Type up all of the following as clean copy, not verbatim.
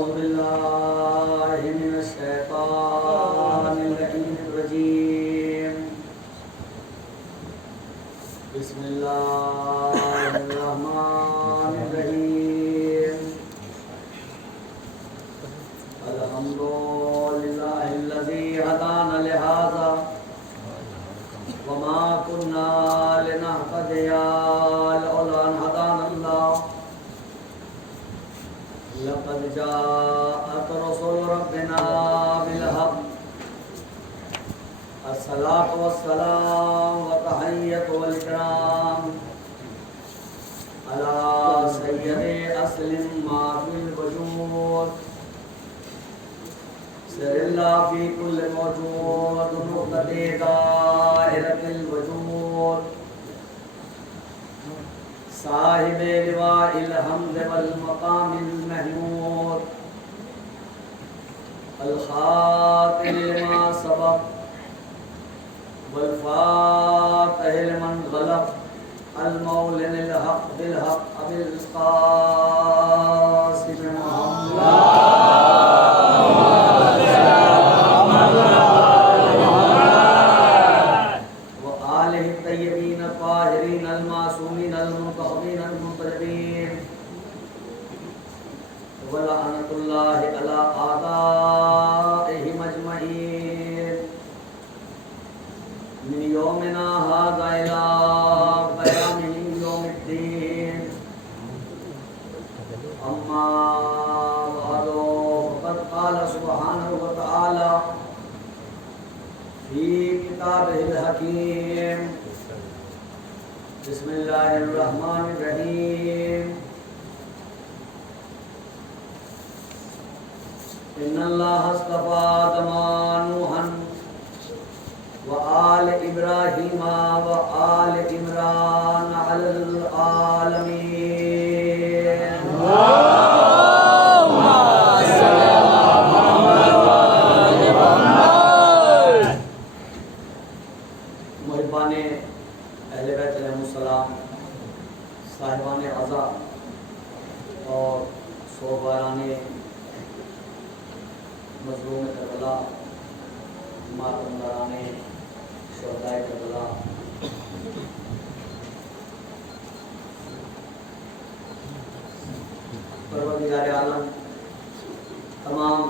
أعوذ بالله من الشيطان الرجيم. بسم الله الرحمن الرحيم. الحمد لله الذي هدانا لهذا وما كنا لنهتدي لولا أن هدانا الله. لقد جاءت رسل ربنا بالحق. الصلاة والسلام والتحية والإكرام على سيد أصل ما في الوجود، سر الله في كل موجود، نقطة دائرة الوجود، صاحب لواء الحمد والمقام المحمود، الخاتم لما سبق والفاتح لمن غلق، المولن الحق بالحق أبي القاسم محمد وآله الطيبين الطاهرين المعصومين المنتخبين المنتجبين، ولعنة الله على أعدائهم أجمعين من يومنا هذا إلى قيام يوم الدين. أما بعد، فقد قال سبحانه وتعالى في كتابه الحكيم: بسم الله الرحمن الرحيم. إن الله اصطفى آدم ونوحا وآل إبراهيم وآل عمران على العالمين. اللهم صل على محمد وآل محمد. محبان اہل بیت علیہ السلام، صاحبان عزا اور صوباران مظلوم کربلا، ماتمداران شہدائے کربلا، پروردگار عالم تمام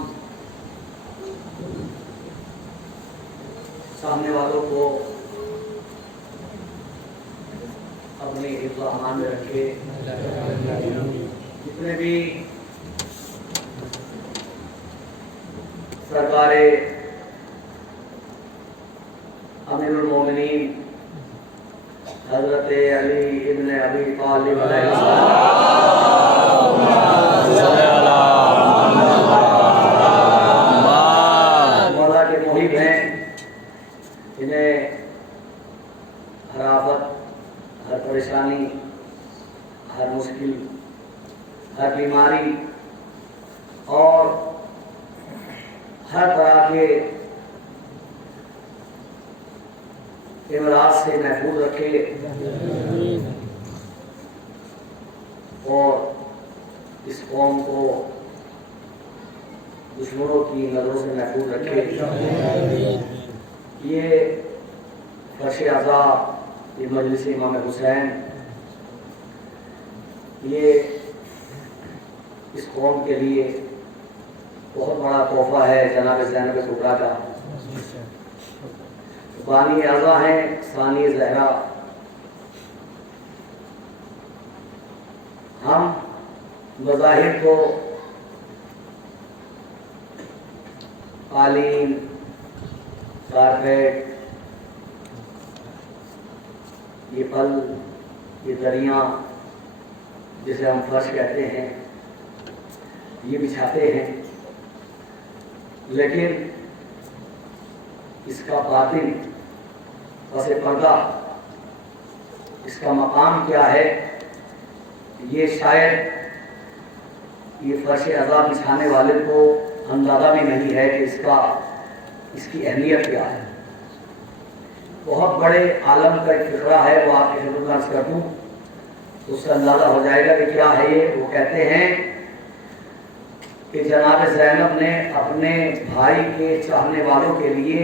سامنے والوں کو اپنے حفظ و امان میں رکھے. جتنے بھی سرکار امیر المومنین حضرت علی ابن ابی طالب علیہ السلام مولا کے محب ہیں، جنہیں ہر آفت، ہر پریشانی، ہر مشکل، ہر بیماری اور ہر طرح کے امراض سے محفوظ رکھے اور اس قوم کو دشمنوں کی نظروں سے محفوظ رکھے. یہ فرش اعضا، یہ مجلس امام حسین، یہ اس قوم کے لیے بہت بڑا تحفہ ہے جناب زینب کبریٰ کا. بانی اعضا ہیں ثانی زہرا. ہم بظاہر کو قالین، کارپیٹ، یہ پل، یہ دریاں جسے ہم فرش کہتے ہیں، یہ بچھاتے ہیں، لیکن اس کا باطن، پس پردہ، اس کا مقام کیا ہے، یہ شاید یہ فرش اعضا بچھانے والے کو اندازہ بھی نہیں ہے کہ اس کی اہمیت کیا ہے. بہت بڑے عالم کا ایک فقرہ ہے، وہ آپ کی خدمت میں عرض کر دوں تو اس سے اندازہ ہو جائے گا کہ کیا ہے یہ. وہ کہتے ہیں کہ جناب زینب نے اپنے بھائی کے چاہنے والوں کے لیے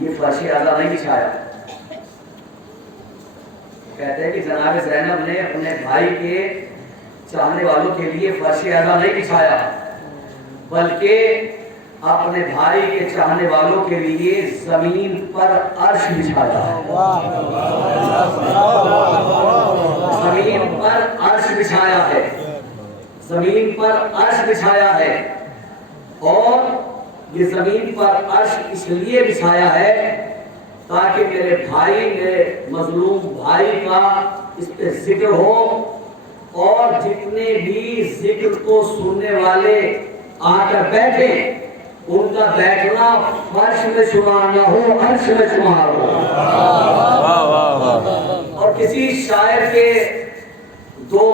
یہ فرش اعلیٰ نہیں بچھایا. کہتے ہیں کہ جناب زینب نے اپنے بھائی کے چاہنے والوں کے لیے فرش اعلیٰ نہیں بچھایا، بلکہ اپنے بھائی کے چاہنے والوں کے لیے زمین پر عرش بچھایا. زمین پر عرش بچھایا ہے، زمین پر عرش بچھایا ہے. اور یہ زمین پر عرش اس لیے بچھایا ہے تاکہ میرے بھائی، میرے مظلوم بھائی کا اس پہ ذکر ہو، اور جتنے بھی ذکر کو سننے والے آ کر بیٹھے ان کا بیٹھنا فرش میں شمار نہ ہو، عرش میں شمار ہو. اور کسی شاعر کے دو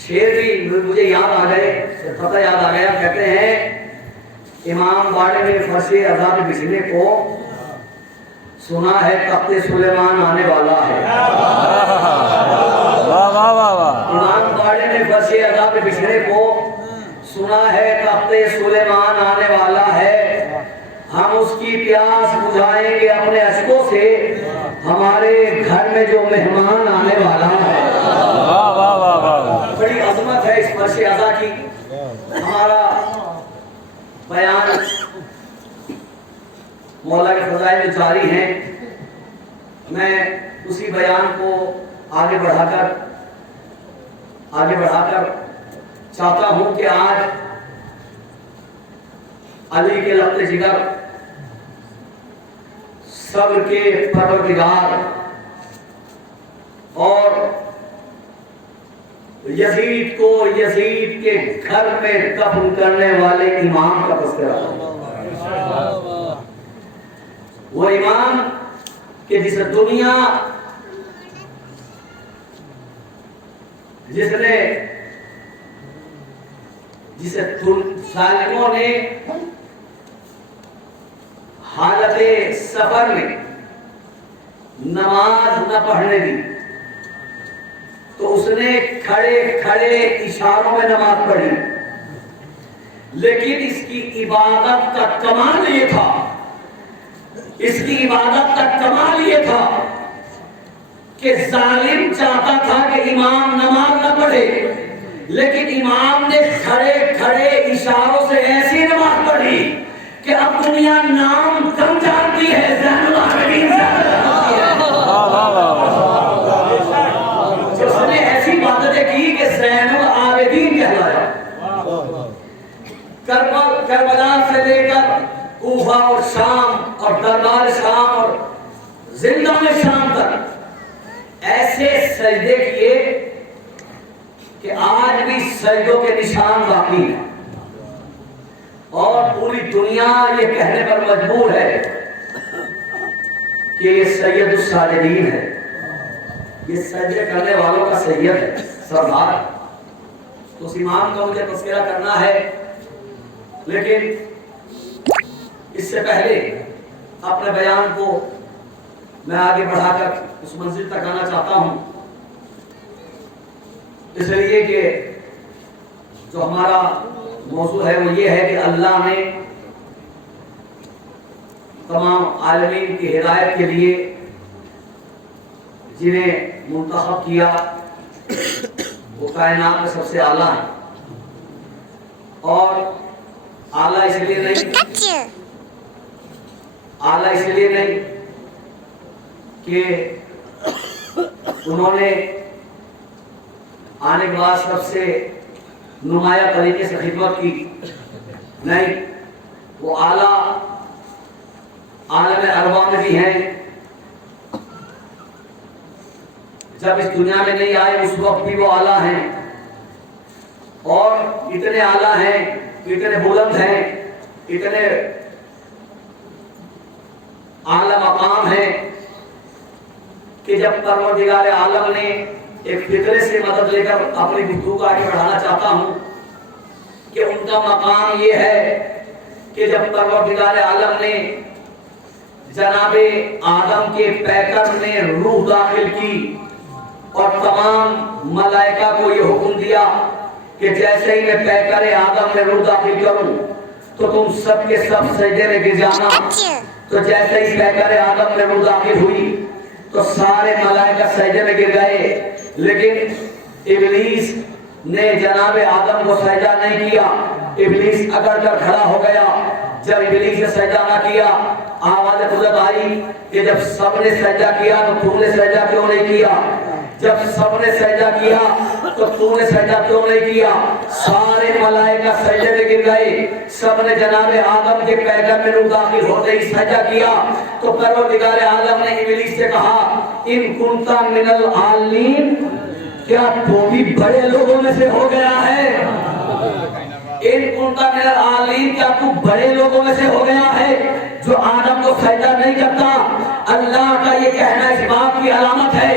شعر بھی مجھے یاد آ گئے، پتہ یاد آ گیا. کہتے ہیں امام باڑے میں فرش عذاب بچھنے کو سنا ہے تخت سلیمان آنے والا ہے. امام باڑے میں فرش عذاب بچھنے کو سنا ہے تخت سلیمان آنے والا ہے. ہم اس کی پیاس بجھائیں گے اپنے اشکوں سے، ہمارے گھر میں جو مہمان آنے والا ہے. بڑی عظمت ہے اس فرش عزا کی. ہمارا بیان مولا کے فضائل میں جاری ہیں. میں اسی بیان کو آگے بڑھا کر چاہتا ہوں کہ آج علی کے لخت جگر، صبر کے پروردگار اور یزید کو یزید کے گھر میں دفن کرنے والے امام کا تذکرہ. وہ امام کہ جسے دنیا، جسے ظالموں نے حالت سفر میں نماز نہ پڑھنے دی تو اس نے کھڑے کھڑے اشاروں میں نماز پڑھی. لیکن اس کی عبادت کا کمال یہ تھا، اس کی عبادت کا کمال یہ تھا کہ ظالم چاہتا تھا کہ امام نماز نہ پڑھے، لیکن امام نے کھڑے کھڑے اشاروں سے ایسی نماز پڑھی کہ اب دنیا نام کم جانتی ہے، زین العابدین جانتی ہے. اس نے ایسی عبادتیں کی کہ زین العابدین کہلایا. کربلا سے لے کر کوفہ اور شام اور دربار شام اور زندان شام تک ایسے سجدے کیے کہ آج بھی سجدوں کے نشان باقی ہیں. اور پوری دنیا یہ کہنے پر مجبور ہے کہ یہ سید الساجدین ہے، یہ سجدے کرنے والوں کا سید ہے، سردار. تو اس امام کا مجھے تذکرہ کرنا ہے، لیکن اس سے پہلے اپنے بیان کو میں آگے بڑھا کر اس منزل تک آنا چاہتا ہوں. اس لیے کہ جو ہمارا موضوع ہے وہ یہ ہے کہ اللہ نے تمام عالمین کی ہدایت کے لیے جنہیں منتخب کیا وہ کائنات میں سب سے اعلیٰ ہیں. اور اعلیٰ اس لیے نہیں کہ انہوں نے آنے کے بعد سب سے نمایاں طریقے سے خدمت کی، نہیں، وہ اعلیٰ عالم ارواح میں بھی ہیں. جب اس دنیا میں نہیں آئے اس وقت بھی وہ اعلیٰ ہیں، اور اتنے اعلیٰ ہیں، اتنے بلند ہیں، اتنے اعلیٰ مقام ہیں کہ جب پروردگار عالم نے ایک فطرے سے مدد لے کر اپنی گفتگو کو آگے بڑھانا چاہتا ہوں کہ ان کا مقام یہ ہے کہ جب پروردگار عالم نے جناب آدم کے پیکر میں روح داخل کی اور تمام ملائکہ کو یہ حکم دیا کہ جیسے ہی میں پیکر آدم میں روح داخل کروں تو تم سب کے سب سجدے میں گر جانا. تو جیسے ہی پیکر آدم میں روح داخل ہوئی تو سارے ملائکہ سجدے میں گر گئے، لیکن ابلیس نے جناب آدم کو سجدہ نہیں کیا. ابلیس اکڑ کر کھڑا ہو گیا. جب ابلیس نے سجدہ نہ کیا، آواز قدرت آئی کہ جب سب نے سجدہ کیا تو تم نے سجدہ کیوں نہیں کیا؟ جب سب نے سجدہ کیا تو تم نے سجدہ کیوں نہیں کیا؟ سارے ملائکہ سجدے میں گر گئے. سب نے جناب آدم کے پیکر میں روح داخل ہوتے ہی سجدہ کیا. تو پروردگار عالم نے ابلیس سے کہا ان کنتا من العالین، کیا تو بھی بڑے لوگوں میں سے ہو گیا ہے؟ ان کنتا من العالین، کیا تو بڑے لوگوں میں سے ہو گیا ہے جو آدم کو سجدہ نہیں کرتا؟ اللہ کا یہ کہنا اس بات کی علامت ہے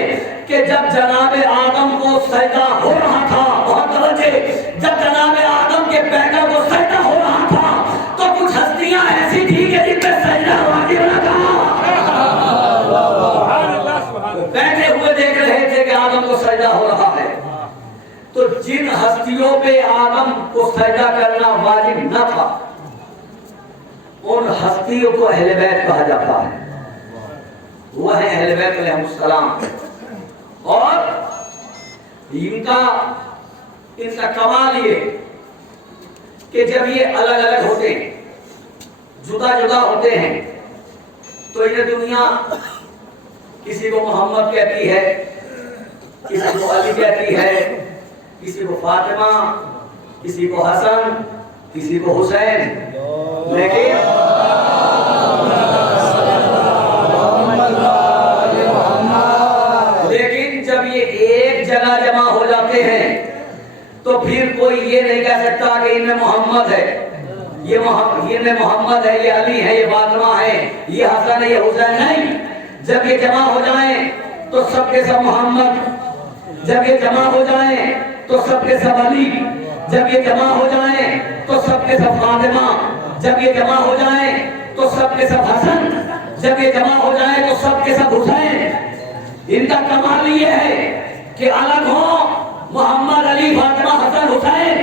کہ جب جناب آدم کو سجدہ ہو رہا تھا، بہت توجہ، جب جناب آدم کے پیکر کو سجدہ ہو رہا تھا تو کچھ ہستیاں ایسی تھی کہ جن پہ سجدہ واجب نہ تھا. بیٹھے ہوئے دیکھ رہے تھے کہ آدم کو سجدہ ہو رہا ہے. تو جن ہستیوں پہ آدم کو سجدہ کرنا واجب نہ تھا ان ہستیوں کو اہل بیت کہا جاتا ہے. وہ ہے اہل بیت علیہ السلام. اور ان کا کمال یہ کہ جب یہ الگ الگ ہوتے ہیں، جدا جدا ہوتے ہیں، تو یہ دنیا کسی کو محمد کہتی ہے، کسی کو علی کہتی ہے، کسی کو فاطمہ، کسی کو حسن، کسی کو حسین. لیکن جب یہ ایک جگہ جمع ہو جاتے ہیں تو پھر کوئی یہ نہیں کہہ سکتا کہ ان میں محمد ہے، یہ میں محمد ہے، یہ علی ہے، یہ فاطمہ ہے، یہ حسن ہے، یہ حسین. نہیں، جب یہ جمع ہو جائیں تو سب کے سب محمد، جب یہ جمع ہو جائیں تو سب کے سب علی، جب یہ جمع ہو جائیں تو سب کے سب فاطمہ، جب یہ جمع ہو جائیں تو سب کے سب حسن، جب یہ جمع ہو جائیں تو سب کے سب حسین. ان کا کمال یہ ہے کہ الگ ہوں محمد، علی، فاطمہ، حسن، حسین،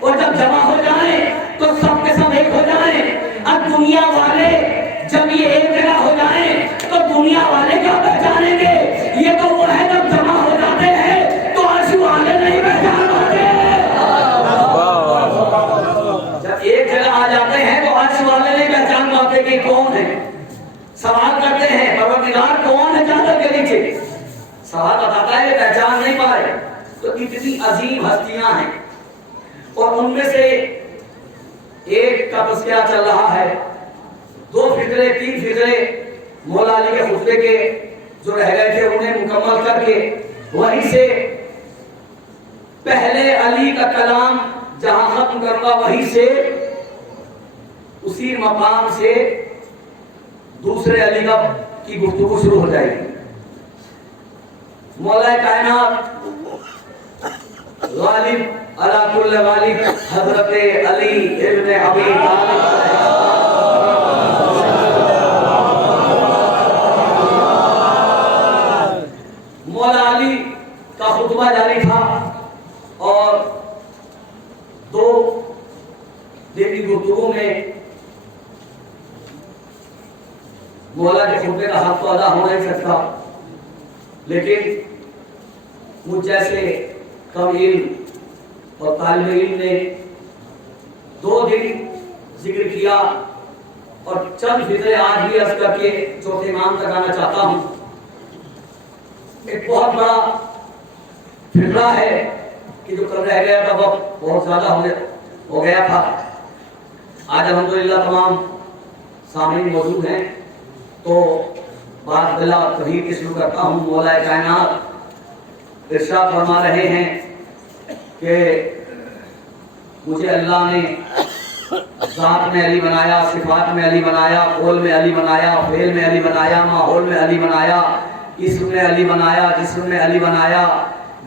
اور جب جمع ہو جائیں تو سب کے سب ایک ہو جائیں. اب دنیا والے جب یہ ایک جگہ ہو جائیں تو دنیا والے کیا پہچانیں گے؟ یہ تو وہ ہے جب جمع ہو جاتے ہیں تو عرش والے نہیں پہچان پاتے. جب ایک جگہ آ جاتے ہیں تو عرش والے نہیں پہچان پاتے کہ کون ہے. سوال کرتے ہیں پروردگار کون ہے چادر کے نیچے؟ سوال بتاتا ہے پہچان نہیں پائے. تو اتنی عظیم ہستیاں ہیں اور ان میں سے ایک کا تذکرہ چل رہا ہے. 2 فقرے 3 فقرے مولا علی کے خطبے کے جو رہ گئے تھے انہیں مکمل کر کے وہیں سے پہلے علی کا کلام جہاں ختم کروں گا وہیں سے اسی مقام سے دوسرے علی کی گفتگو شروع ہو جائے گی. مولا کائنات غالب علی کل غالب حضرت علی ابن ابی طالب مولا علی کا خطبہ جاری تھا اور 2 دن کی گفتگو میں مولا کے خطبے کا حق تو ادا ہو نہیں سکتا، لیکن مجھ جیسے کم علم اور طالب علم نے 2 دن ذکر کیا اور چند فقرے آج بھی عرض کر کے چوتھے امام تک آنا چاہتا ہوں. ایک بہت بڑا فقرہ ہے کہ جو کل رہ گیا تھا وقت بہت زیادہ ہو گیا تھا. آج الحمدللہ تمام سامعین موجود ہیں تو بات بلا تحریر کی شروع کرتا ہوں. مولا کائنات ارشاد فرما رہے ہیں کہ مجھے اللہ نے ذات میں علی بنایا، صفات میں علی بنایا، قول میں علی بنایا، فعل میں علی بنایا، ماحول میں علی بنایا، اسم میں علی بنایا، جسم میں علی بنایا،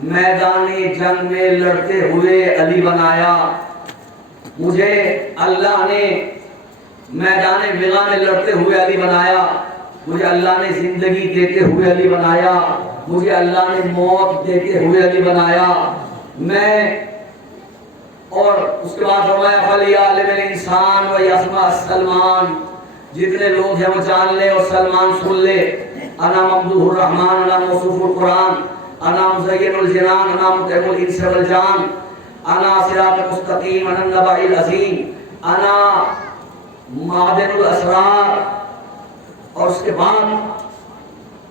میدان جنگ میں لڑتے ہوئے علی بنایا. مجھے اللہ نے میدان بغا میں لڑتے ہوئے علی بنایا، مجھے اللہ نے زندگی دیتے ہوئے علی بنایا، مجھے اللہ نے موت دیتے ہوئے علی بنایا. میں اور اس کے بعد فرمایا فَلْيَعْلَمِ الْإِنسَانُ وَيَسْمَعِ السَّلْمَانُ، جتنے لوگ ہیں وہ جان لے اور سلمان سن لے، انا ممدوح الرحمن، انا موصوف القرآن، انا مزین الجنان، انا مطعم الانس والجان، انا صراط مستقیم، انا النبع العظیم، انا معدن الاسرار۔ اور اس کے بعد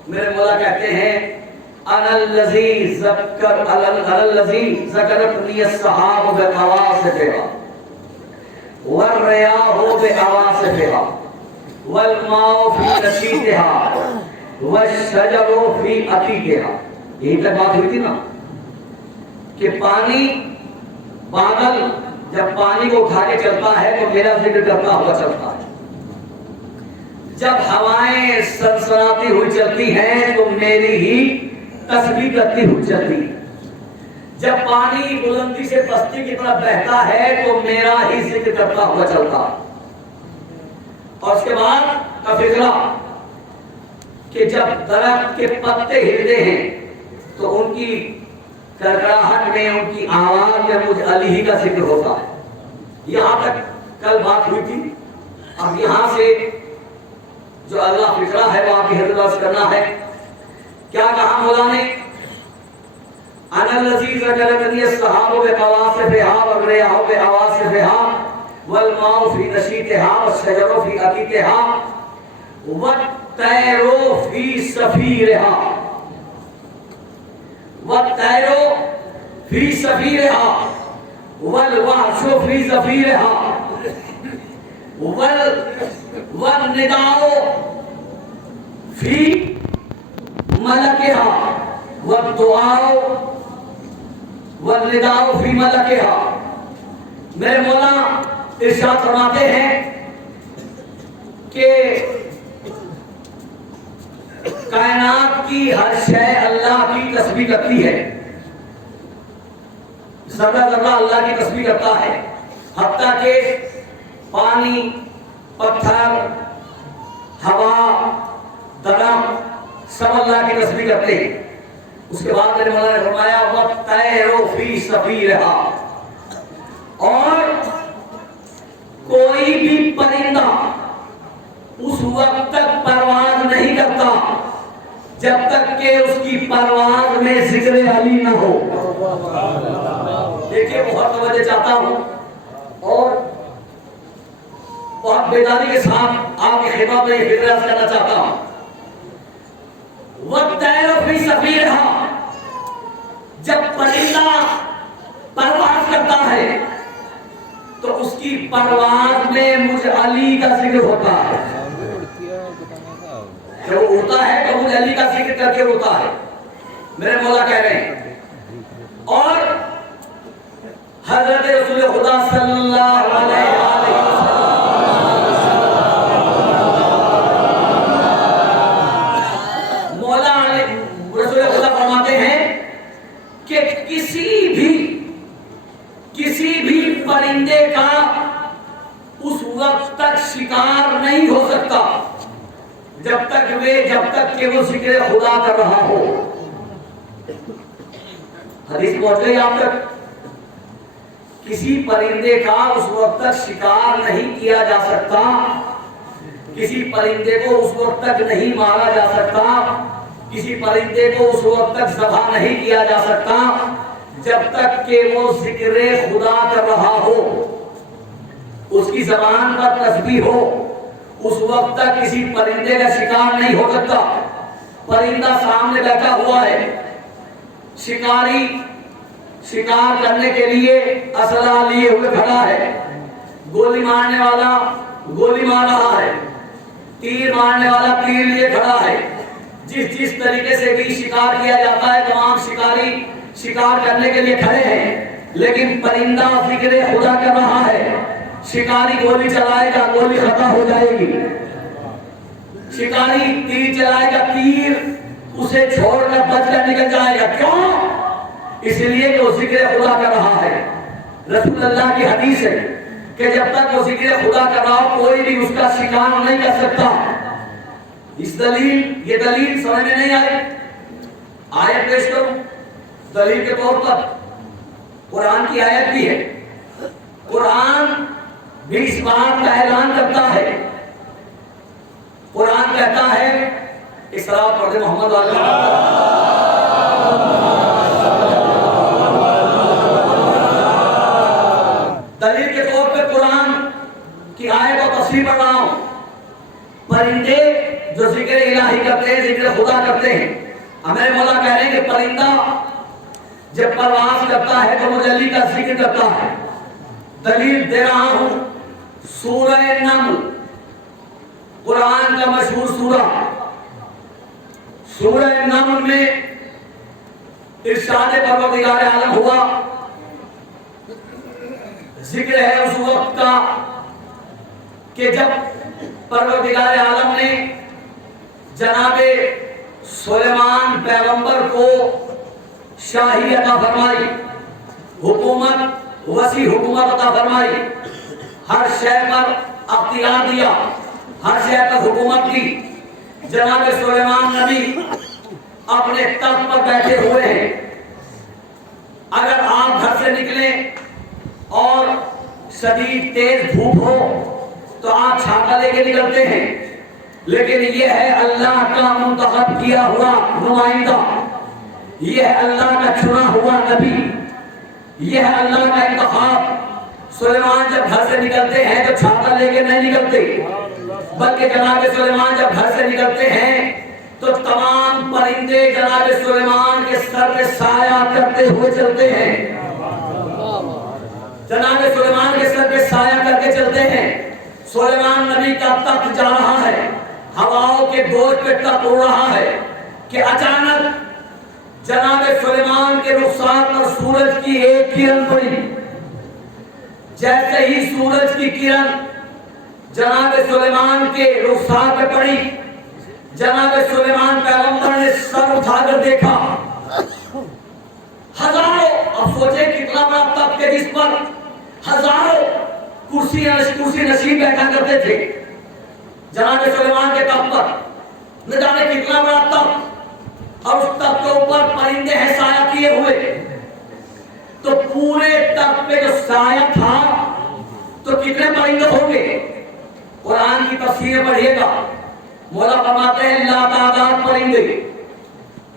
میرے مولا کہتے ہیں انا الذی ذکرتنی السحاب بقواصفها والریاح بأواصفها والماء فی نشیطها والشجر فی عقیقها۔ یہی تک بات ہوئی تھی نا کہ پانی، بادل جب پانی کو اٹھا کے چلتا ہے تو میرا ذکر کرتا ہوا چلتا ہے، جب ہوائیں سنسناتی ہوئی چلتی ہیں تو میری ہی تسبیح کرتی ہوئی چلتی ہے، جب پانی بلندی سے پستی کی طرف بہتا ہے تو میرا ہی ذکر کرتا ہوا چلتا ہے۔ اور اس کے بعد کا فکرہ کہ جب درخت کے پتے ہلتے ہیں تو ان کی کڑکڑاہٹ میں، ان کی آواز میں مجھ علی ہی کا ذکر ہوتا ہے۔ یہاں تک کل بات ہوئی تھی، اب یہاں سے جو اللہ فکرہ ہے وہ آپ کی حضرت کرنا ہے۔ کیا کہا مولا نے؟ انا الذی ذکرتنی السحاب بقواصفها والریاح بأواصفها والماء فی نشیطها والشجر فی عقیقها والطیر فی صفیرها والطیر فی صفیرها والوحش فی زفیرها والنداء فی ملکها والدعاء والنداء فی ملکها۔ میرے مولا ارشاد فرماتے ہیں کہ کائنات کی ہر شے اللہ کی تسبیح کرتی ہے، ذرہ ذرہ اللہ کی تسبیح کرتا ہے، حتیٰ کہ پانی، پتھر، ہوا، درخت سب اللہ کی تسبیح کرتے ہیں۔ اس کے بعد میرے مولا نے فرمایا وَالطَّيْرُ فِي صَفِيرِهَا، اور کوئی بھی پرندہ اس وقت تک پرواز نہیں کرتا جب تک کہ اس کی پرواز میں ذکر علی نہ ہو۔ دیکھیے بہت توجہ چاہتا ہوں اور بہت بیداری کے ساتھ آپ کی خدمت میں یہ فکر عرض کرنا چاہتا ہوں۔ وَالطَّيْرُ فِي صَفِيرِهَا، جب پرندہ پرواز کرتا ہے تو اس کی پرواز میں مجھ علی کا ذکر ہوتا ہے۔ جب وہ اڑتا ہے تو مجھ علی کا ذکر کر کے اڑتا ہے، میرے مولا کہہ رہے ہیں۔ اور حضرت رسول خدا صلی اللہ علیہ وسلم مولا رسول خدا فرماتے ہیں کہ کسی بھی پرندے کا اس وقت تک شکار نہیں ہو سکتا جب تک کہ وہ ذکر خدا کر رہا ہو۔ حدیث پہنچ گئی آپ تک؟ کسی پرندے کا اس وقت تک شکار نہیں کیا جا سکتا، کسی پرندے کو اس وقت تک نہیں مارا جا سکتا، کسی پرندے کو اس وقت تک ذبح نہیں کیا جا سکتا جب تک کہ وہ ذکر خدا کر رہا ہو، اس کی زبان پر تسبیح ہو، اس وقت تک کسی پرندے کا شکار نہیں ہو سکتا۔ پرندہ سامنے بیٹھا ہوا ہے، شکاری شکار کرنے کے لیے اسلحہ لیے ہوئے کھڑا ہے، گولی مارنے والا گولی مار رہا ہے، تیر مارنے والا تیر لیے کھڑا ہے۔ جس طریقے سے بھی شکار کیا جاتا ہے تمام شکاری شکار کرنے کے لیے کھڑے ہیں، لیکن پرندہ ذکر خدا کر رہا ہے۔ شکاری گولی چلائے گا، گولی ختم ہو جائے گی، شکاری تیر چلائے گا، تیر اسے چھوڑ کر بچ کر نکل جائے گا۔ کیوں؟ اس لیے کہ وہ ذکر خدا کر رہا ہے۔ رسول اللہ کی حدیث ہے کہ جب تک وہ ذکر خدا کر رہا ہو کوئی بھی اس کا شکار نہیں کر سکتا۔ یہ دلیل سمجھ میں نہیں آئی؟ آیت پیش کروں دلیل کے طور پر؟ قرآن کی آیت بھی ہے، قرآن بھی اس بات کا اعلان کرتا ہے. قرآن کہتا ہے اسراء پڑھ دے محمد دلیل کے طور پہ قرآن کی آیت اور تفسیر پڑھ رہا ہوں. پرندے جو ذکر الہی کرتے ہیں, ذکر خدا کرتے ہیں, ہمیں مولا کہہ رہے ہیں کہ پرندہ جب پرواز کرتا ہے تو مجلی کا ذکر کرتا ہے. دلیل دے رہا ہوں سورہ نمل, قرآن کا مشہور سورہ. سورہ نمل میں ارشاد پروردگار عالم ہوا, ذکر ہے اس وقت کا کہ جب پروردگار عالم نے جناب سلیمان پیغمبر کو شاہی عطا فرمائی, حکومت, وسیع حکومت عطا فرمائی, ہر شہر پر اختیار دیا, ہر شہر پر حکومت کی. جناب سلیمان نبی اپنے تخت پر بیٹھے ہوئے ہیں. اگر آپ گھر سے نکلیں اور شدید تیز دھوپ ہو تو آپ چھاتا لے کے نکلتے ہیں, لیکن یہ ہے اللہ کا منتخب کیا ہوا نمائندہ, یہ ہے اللہ کا چنا ہوا نبی, یہ ہے اللہ کا انتخاب. سلیمان جب گھر سے نکلتے ہیں تو چھاتا لے کے نہیں نکلتے, بلکہ جناب سلیمان جب گھر سے نکلتے ہیں تو تمام پرندے جناب سلیمان کے سر پہ سایہ کرتے ہوئے چلتے ہیں. جناب سلیمان کے سر پہ سایہ کر کے چلتے ہیں. سلیمان نبی کا تخت جا رہا ہے, ہواؤں کے بوجھ پہ تخت اڑ رہا ہے کہ اچانک جناب سلیمان کے رخسار پر سورج کی ایک کرن پڑی. جیسے ہی سورج کی کرن جناب سلیمان کے رخسار پہ پڑی, جناب سلیمان پیغمبر نے سر اٹھا کر دیکھا. ہزاروں, اب سوچیں کتنا بڑا تخت ہے جس پر ہزاروں کرسی نشین بیٹھا کرتے تھے. جناب سلیمان کے تخت پر نہ جانے کتنا بڑا تخت, اور اس تخت کے اوپر پرندے ہیں سایہ کیے ہوئے. تو پورے تخت پہ جو سایہ تھا تو کتنے پرندے ہوں گے؟ قرآن کی تفسیر پڑھیے گا, مولا فرماتے ہیں لاتعداد پرندے,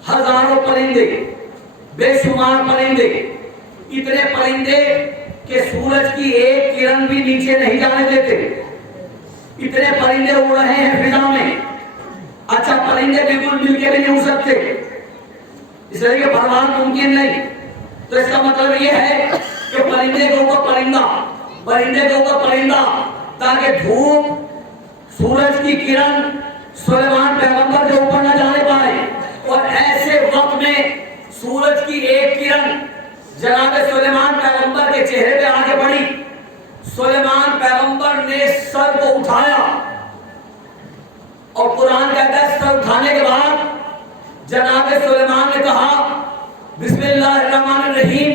ہزاروں پرندے, بے شمار پرندے, اتنے پرندے کہ سورج کی ایک کرن بھی نیچے نہیں جانے دیتے. اتنے پرندے اڑ رہے ہیں فضا میں. اچھا پرندے بالکل مل کے بھی نہیں اڑ سکتے, اس لیے کہ پرواز ممکن نہیں. تو اس کا مطلب یہ ہے کہ پرندے کے اوپر پرندہ, پرندے کے اوپر پرندہ, تاکہ دھوپ, سورج کی کرن سلیمان پیغمبر کے اوپر نہ جانے پائے. اور ایسے وقت میں سورج کی ایک کرن جناب سلیمان پیغمبر کے چہرے پہ آگے بڑھی. سلیمان پیغمبر نے سر کو اٹھایا, اور قرآن کہتا ہے سر اٹھانے کے بعد جناب سلیمان نے کہا بسم اللہ الرحمن الرحیم,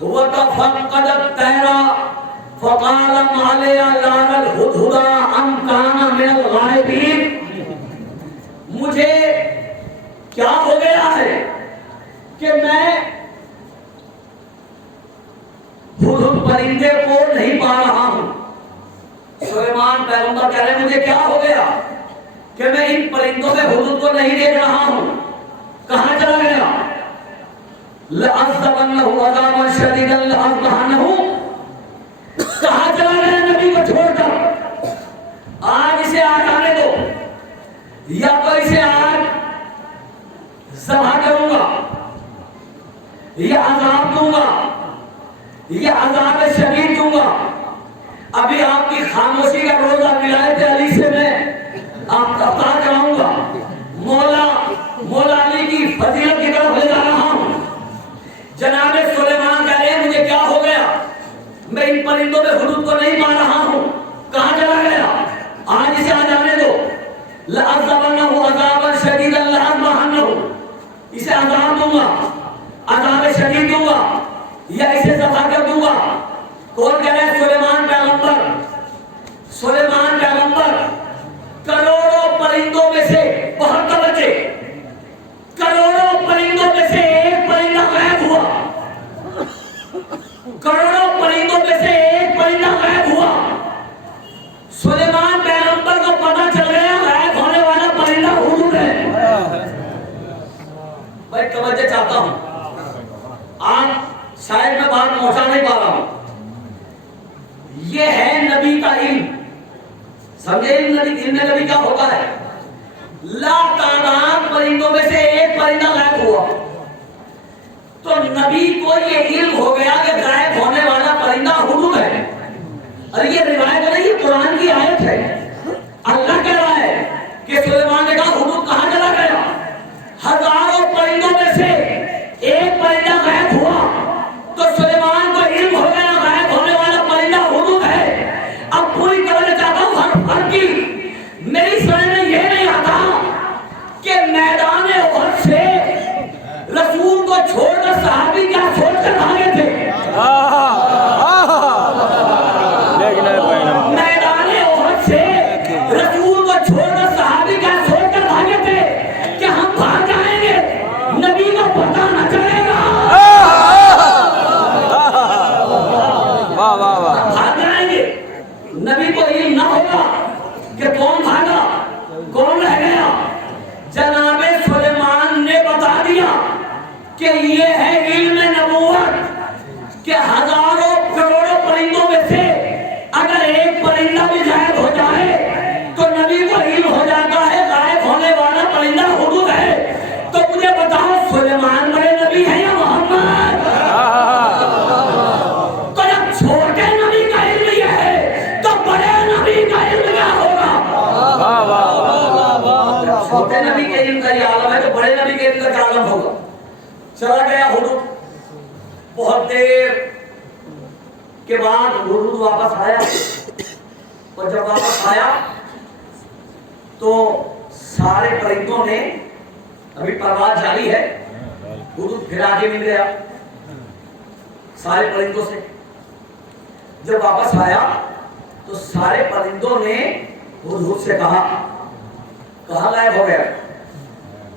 وَتَفَقَّدَ الطَّيْرَ فَقَالَ مَا لِيَ لَارَ الْهُدْهُدَى أَمْ كَانَ مِنَ الْغَائِبِينَ. مجھے کیا ہو گیا ہے کہ میں ہدہد پرندے کو نہیں پا رہا ہوں. سلیمان پیغمبر کہہ رہے ہیں مجھے کیا ہو گیا کہ میں ان پرندوں میں ہدہد کو نہیں دیکھ رہا ہوں. کہاں چلا گیا؟ لَأَعْذَبَنَّهُ عَذَابًا شَدِيدًا لَأَذْبَحَنَّهُ. کہاں چلا گیا نبی کو چھوڑ کر؟ آج اسے آج آنے دو, یا تو اسے آج ذبح کروں گا, یا عذاب دوں گا, یا عذاب شدید دوں گا. ابھی آپ کی خاموشی کا روزہ ولایت علی سے میں آپ کا عطا کراؤں گا. مولا علی کی فضیلت کی طرف لے جا رہا ہوں. جناب سلیمان کہہ رہے ہیں مجھے کیا ہو گیا, میں ان پرندوں میں ہدہد کو نہیں پا رہا ہوں. کہاں چلا گیا؟ آج اسے آ جانے دو. لَأَعْذَبَنَّهُ عَذَابًا شَدِيدًا لَأَذْبَحَنَّهُ. اسے عذاب دوں گا, عذاب شدید دوں گا, یا اسے ذبح کر دوں گا. کون کہہ رہے ہیں؟ سلیمان پیغمبر. سلیمان پیغمبر کروڑوں پرندوں میں سے بات پہنچا نہیں پا رہا ہوں. یہ ہے نبی کا علم. سمجھے علم نبی کیا ہوتا ہے؟ لا تعداد پرندوں میں سے ایک پرندہ غائب ہوا تو نبی کو یہ علم ہو گیا کہ غائب ہونے والا پرندہ ہدہد ہے. اور یہ روایت نہیں، یہ قرآن کی آیت ہے. اللہ کہہ رہا ہے کہ سلیمان نے کہا ہدہد کہاں چلا گیا؟ ہزاروں پرندوں میں سے ایک پرندہ غائب ہوا تو سلیمان کو علم ہو گیا غائب ہونے والا پرندہ ہدہد ہے. اب پوری کرنا چاہتا ہوں ہر فرق کی. میری سمجھ میں یہ نہیں آتا کہ میدان احد سے رسول کو چھوڑ کر صحابی کیا سوچ کر بھاگے تھے؟ میدان احد سے رسول کو چھوڑ کر صحابی کیا سوچ کر بھاگے تھے کہ ہم بھاگ جائیں گے، نبی کو پتہ نہ چلے گا، بھاگ جائیں گے، نبی کو علم نہ ہوگا کہ کون بھاگا کون رہ گیا. جناب سلیمان نے بتا دیا کہ یہ ہے علم نبوت کہ ہزاروں کروڑوں پرندوں میں سے اگر ایک پرندہ بھی غائب ہو جائے تو نبی کو علم ہو جاتا ہے غائب ہونے والا پرندہ ہدہد ہے. تو مجھے بتاؤ سلیمان بڑے نبی ہیں یا محمد؟ تو جب چھوٹے نبی کا علم یہ ہے تو بڑے نبی کا علم کیا ہوگا؟ چھوٹے نبی کے علم کا یہ عالم ہے تو بڑے نبی کے علم کا کیا عالم ہوگا؟ چلا گیا ہدہد. بہت دیر کے بعد ہدہد واپس آیا اور جب واپس آیا تو سارے پرندوں نے، ابھی پرواز جاری ہے، ہدہد پھر آگے مل گیا سارے پرندوں سے. جب واپس آیا تو سارے پرندوں نے ہدہد سے کہا کہاں غائب ہو گیا،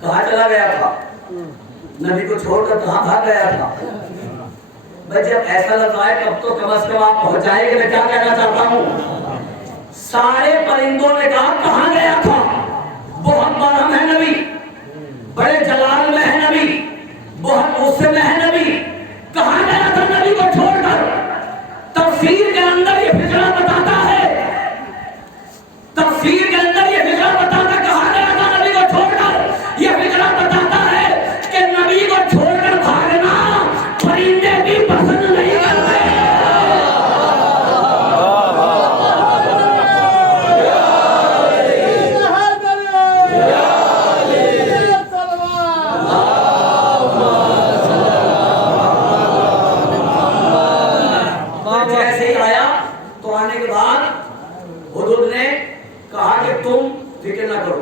کہاں چلا گیا تھا، نبی کو چھوڑ کر کہاں بھاگ گیا تھا؟ بھائی جب ایسا لفظ آئے تب تو کم از کم آپ پہنچائیں کہ میں کیا کہنا چاہتا ہوں. سارے پرندوں نے کہا کہاں گیا تھا، بہت برہم ہے نبی، بڑے جلال میں ہے نبی، بہت غصے میں ہے نبی، کہاں گیا تھا نبی کو چھوڑ کر؟ تفسیر کے اندر یہ فکرہ بتاتا ہے، تفسیر کے اندر یہ فکرہ بتاتا کہاں گیا تھا نبی کو چھوڑ کر. یہ فکرہ بتاتا ہے کہ نبی کو چھوڑ کر بھاگنا پرندے بھی پسند نہیں کرتے. جیسے ہی آیا تو آنے کے بعد ہدہد نے کہا کہ تم فکر نہ کرو،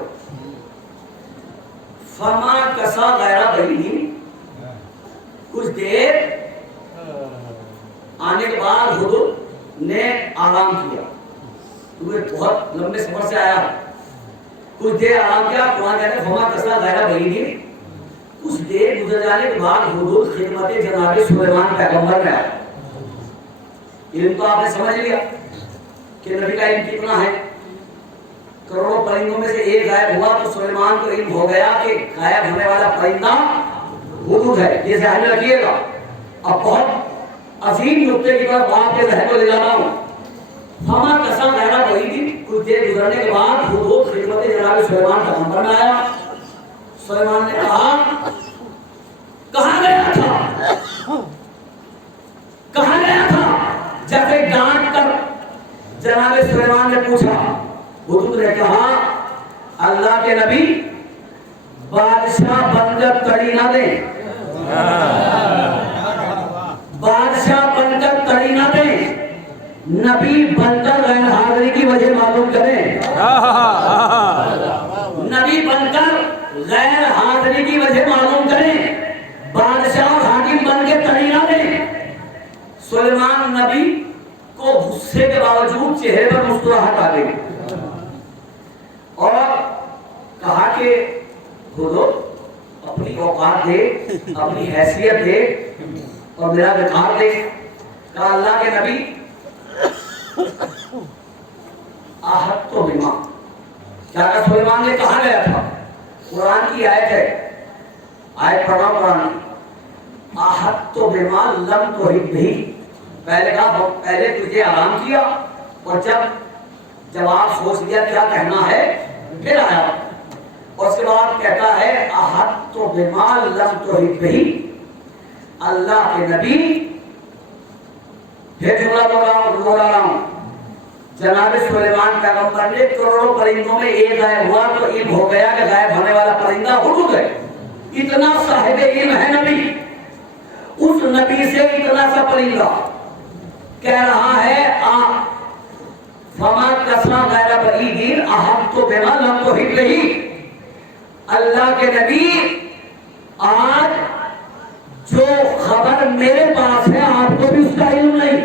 فما کسا غیر بعید. کچھ دیر آنے کے بعد ہدہد نے آرام کیا، کیونکہ بہت لمبے سفر سے آیا. کچھ دیر آرام کیا، قرآن کہتے ہیں فما کسا غیر بعید. کچھ دیر گزر جانے کے بعد ہدہد خدمت جناب سلیمان پیغمبر میں آیا. علم تو آپ نے سمجھ لیا کہ نبی کا علم کتنا ہے. کروڑوں پرندوں میں سے ایک غائب ہوا تو سلیمان کو علم ہو گیا کہ غائب ہونے والا پرندہ ہدہد ہے. یہ ذہن میں رکھیے گا. اب بہت عظیم نقطے کی طرف آپ کے ذہن کو لے جاتا ہوں. فما کسا غیر بعید. کچھ دیر گزرنے کے بعد ہدہد خدمت جناب سلیمان پیغمبر میں آیا. سلیمان نے کہا کہاں گیا تھا، کہاں گیا تھا؟ جیسے ڈانٹ کر جناب سلیمان نے پوچھا. ہدہد نے کہا اللہ کے نبی بادشاہ بن کر تڑی نہ دیں، بادشاہ بن کر تڑی نہ دیں، نبی بن کر غیر حاضری کی وجہ معلوم کریں. نبی بن کر غیر حاضری کی وجہ معلوم کریں، بادشاہ اور حاکم بن کے تڑی نہ دیں. سلیمان نبی کو غصے کے باوجود چہرے پر مسکراہٹ آ گئی اور کہا کہ ہدہد اپنی اوقات دے، اپنی حیثیت دے اور میرا وقار دے. کہا اللہ کے نبی آہد تو بما. کیا کہا سلیمان نے کہاں گیا تھا؟ قرآن کی آیت ہے، آیت پڑھا قرآن کی. آہد احط بما لم تحط به، پہلے کہا پہلے تجھے آرام کیا اور جب جواب سوچ لیا کیا کہنا ہے پھر آیا، اور اس کے بعد کہتا ہے احط بما لم تحط به، اللہ کے نبی، پھر جملہ دوہرا رہا ہوں، جناب سلیمان پیغمبر نے کروڑوں پرندوں میں ایک غائب ہوا تو علم ہو گیا کہ غائب ہونے والا پرندہ ہدہد ہے، اتنا صاحب علم ہے نبی، اس نبی سے اتنا سا پرندہ کہہ رہا ہے فما کسا غیر بعید احط بما لم تحط به، اللہ کے نبی آج جو خبر میرے پاس ہے آپ کو بھی اس کا علم نہیں،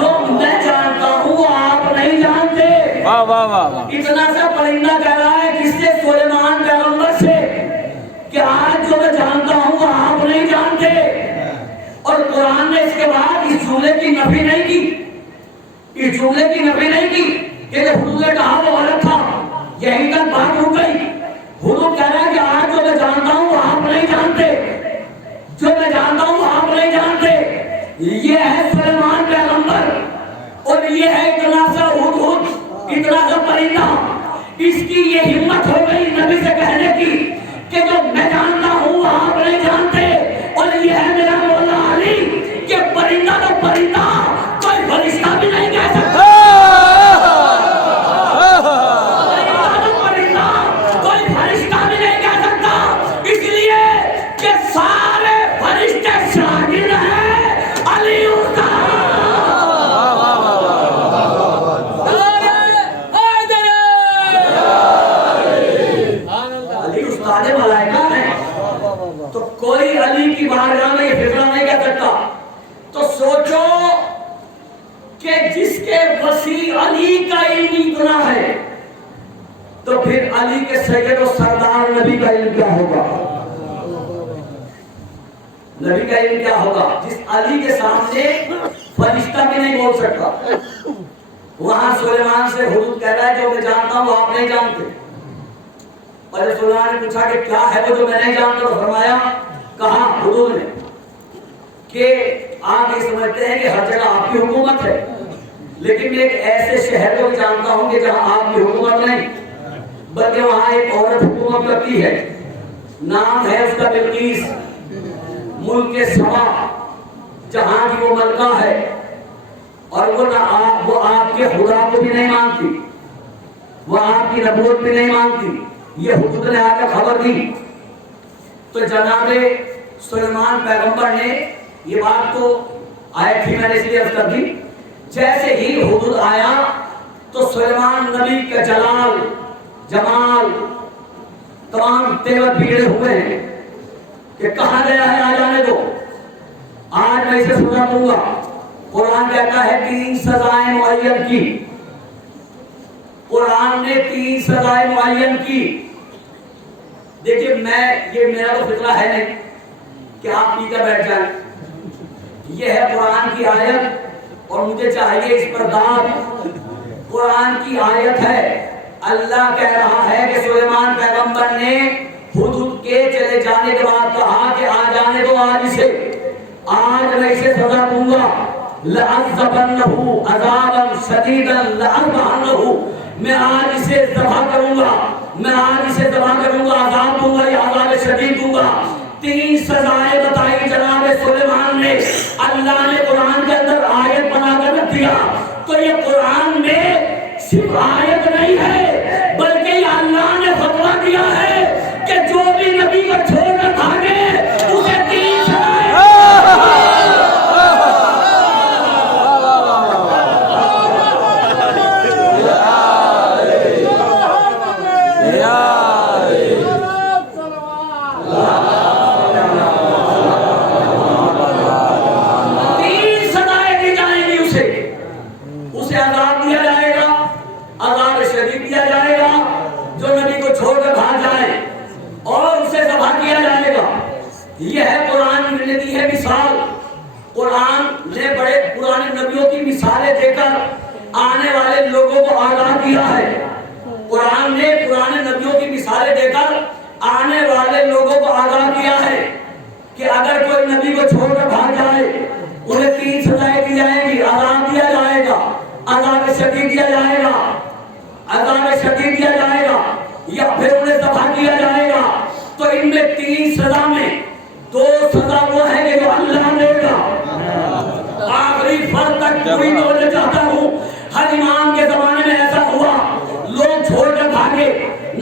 جو میں جانتا ہوں وہ آپ نہیں جانتے۔ اتنا سا پرندہ کہہ رہا ہے کس سے؟ سلیمان پیغمبر سے، کہ آج جو میں جانتا ہوں وہ آپ نہیں جانتے۔ اور قرآن نے اس کے بعد اس جملے کی نفی نہیں کی، اس جملے کی نفی نہیں کی کہ جو حضور نے کہا وہ غلط تھا، یہیں تک بات رک گئی۔ حضور کہہ رہا ہے کہ آج جو میں جانتا ہوں وہ آپ نہیں جانتے، جو میں جانتا ہوں وہ آپ نہیں جانتے۔ یہ ہے سلیمان پیغمبر اور یہ ہے اتنا سا ہدہد، اتنا سا پرندہ، اس کی یہ ہمت ہو گئی نبی سے کہنے کی کہ جو میں جانتا ہوں وہ آپ نہیں جانتے، اور یہ ہے میرا مولا علی کہ پرندہ تو پرندہ کوئی فرشتہ بھی نہیں کہہ سکتا، تو کوئی علی کی بارگاہ میں یہ فکرہ نہیں کہہ سکتا۔ تو سوچو کہ جس کے وسیع علی کا علم اتنا ہے تو پھر علی کے سید و سردار نبی کا علم کیا ہوگا؟ نبی کا علم کیا ہوگا جس علی کے سامنے فرشتہ بھی نہیں بول سکتا؟ وہاں سلیمان سے حضور کہہ رہا ہے جو میں جانتا ہوں وہ آپ نہیں جانتے، اور جب سلیمان نے پوچھا کہ کیا ہے وہ جو میں نہیں جانتا تو فرمایا، کہا حضور نے کہ آپ یہ سمجھتے ہیں کہ ہر جگہ آپ کی حکومت ہے، لیکن میں ایک ایسے شہر کو جانتا ہوں کہ جہاں آپ کی حکومت نہیں بلکہ وہاں ایک عورت حکومت کرتی ہے، نام ہے اس کا بلقیس، ملک سبا جہاں کی وہ ملکہ ہے، اور وہ آپ کے خدا کو بھی نہیں مانتی، وہ آپ کی نبوت بھی نہیں مانتی۔ یہ حضور نے آ کر خبر دی تو جناب سلیمان پیغمبر نے یہ بات تو آئے تھی، میں نے اس لیے عرض کر دی، جیسے ہی حضور آیا تو سلیمان نبی کا جلال جمال تمام تیور بگڑے ہوئے ہیں کہ کہاں گیا ہے، آ جانے دو، آج میں اسے سزا دوں گا۔ قرآن کہتا ہے 3 سزائیں معین کی، قرآن نے 3 سزائیں معین کی۔ دیکھیے یہ میرا تو فکرہ ہے نہیں کہ آپ پی کر بیٹھ جائیں، یہ ہے قرآن کی آیت اور مجھے چاہیے اس پر داد۔ قرآن کی آیت ہے، اللہ کہہ رہا ہے کہ سلیمان پیغمبر نے حدود کے چلے جانے کے بعد کہا کہ آ جانے دو آج اسے، آج میں اسے سزا دوں گا، لَأَعْذَبَنَّهُ عَذَابًا شَدِيدًا لَأَرْبَعَنَّهُ، میں آج اسے ذبح کروں گا، میں آج اسے ذبح کروں گا، عذاب دوں گا، یہ عذاب شدید دوں گا۔ 3 سزائیں بتائی جناب سلیمان نے، اللہ نے قرآن کے اندر آیت بنا کر رکھ دیا۔ تو یہ قرآن میں صرف آیت نہیں ہے بلکہ یہ اللہ نے فتویٰ دیا ہے کہ جو بھی نبی کو چھوڑ کر بھاگے اسے 3 سزائیں۔ یہ ہے قرآن نے دی ہے مثال، قرآن نے بڑے پرانے نبیوں کی مثالیں دے کر آنے والے لوگوں کو آگاہ کیا ہے، قرآن نے پرانے نبیوں کی مثالیں دے کر آنے والے لوگوں اگر کوئی نبی کو چھوڑ کر بھاگ جائے انہیں 3 سزائیں دی جائیں گی. عذاب دیا جائے گا, عذاب شدید دیا جائے گا, عذاب شدید دیا جائے گا, یا پھر انہیں ذبح کیا جائے گا. تو ان میں 3 سزا میں 2 سزا وہ ہے کہ جو اللہ دے گا. آخری فرد تک پوری توجہ چاہتا ہوں. ہر امام کے زمانے میں ایسا ہوا, لوگ چھوڑ کر بھاگے.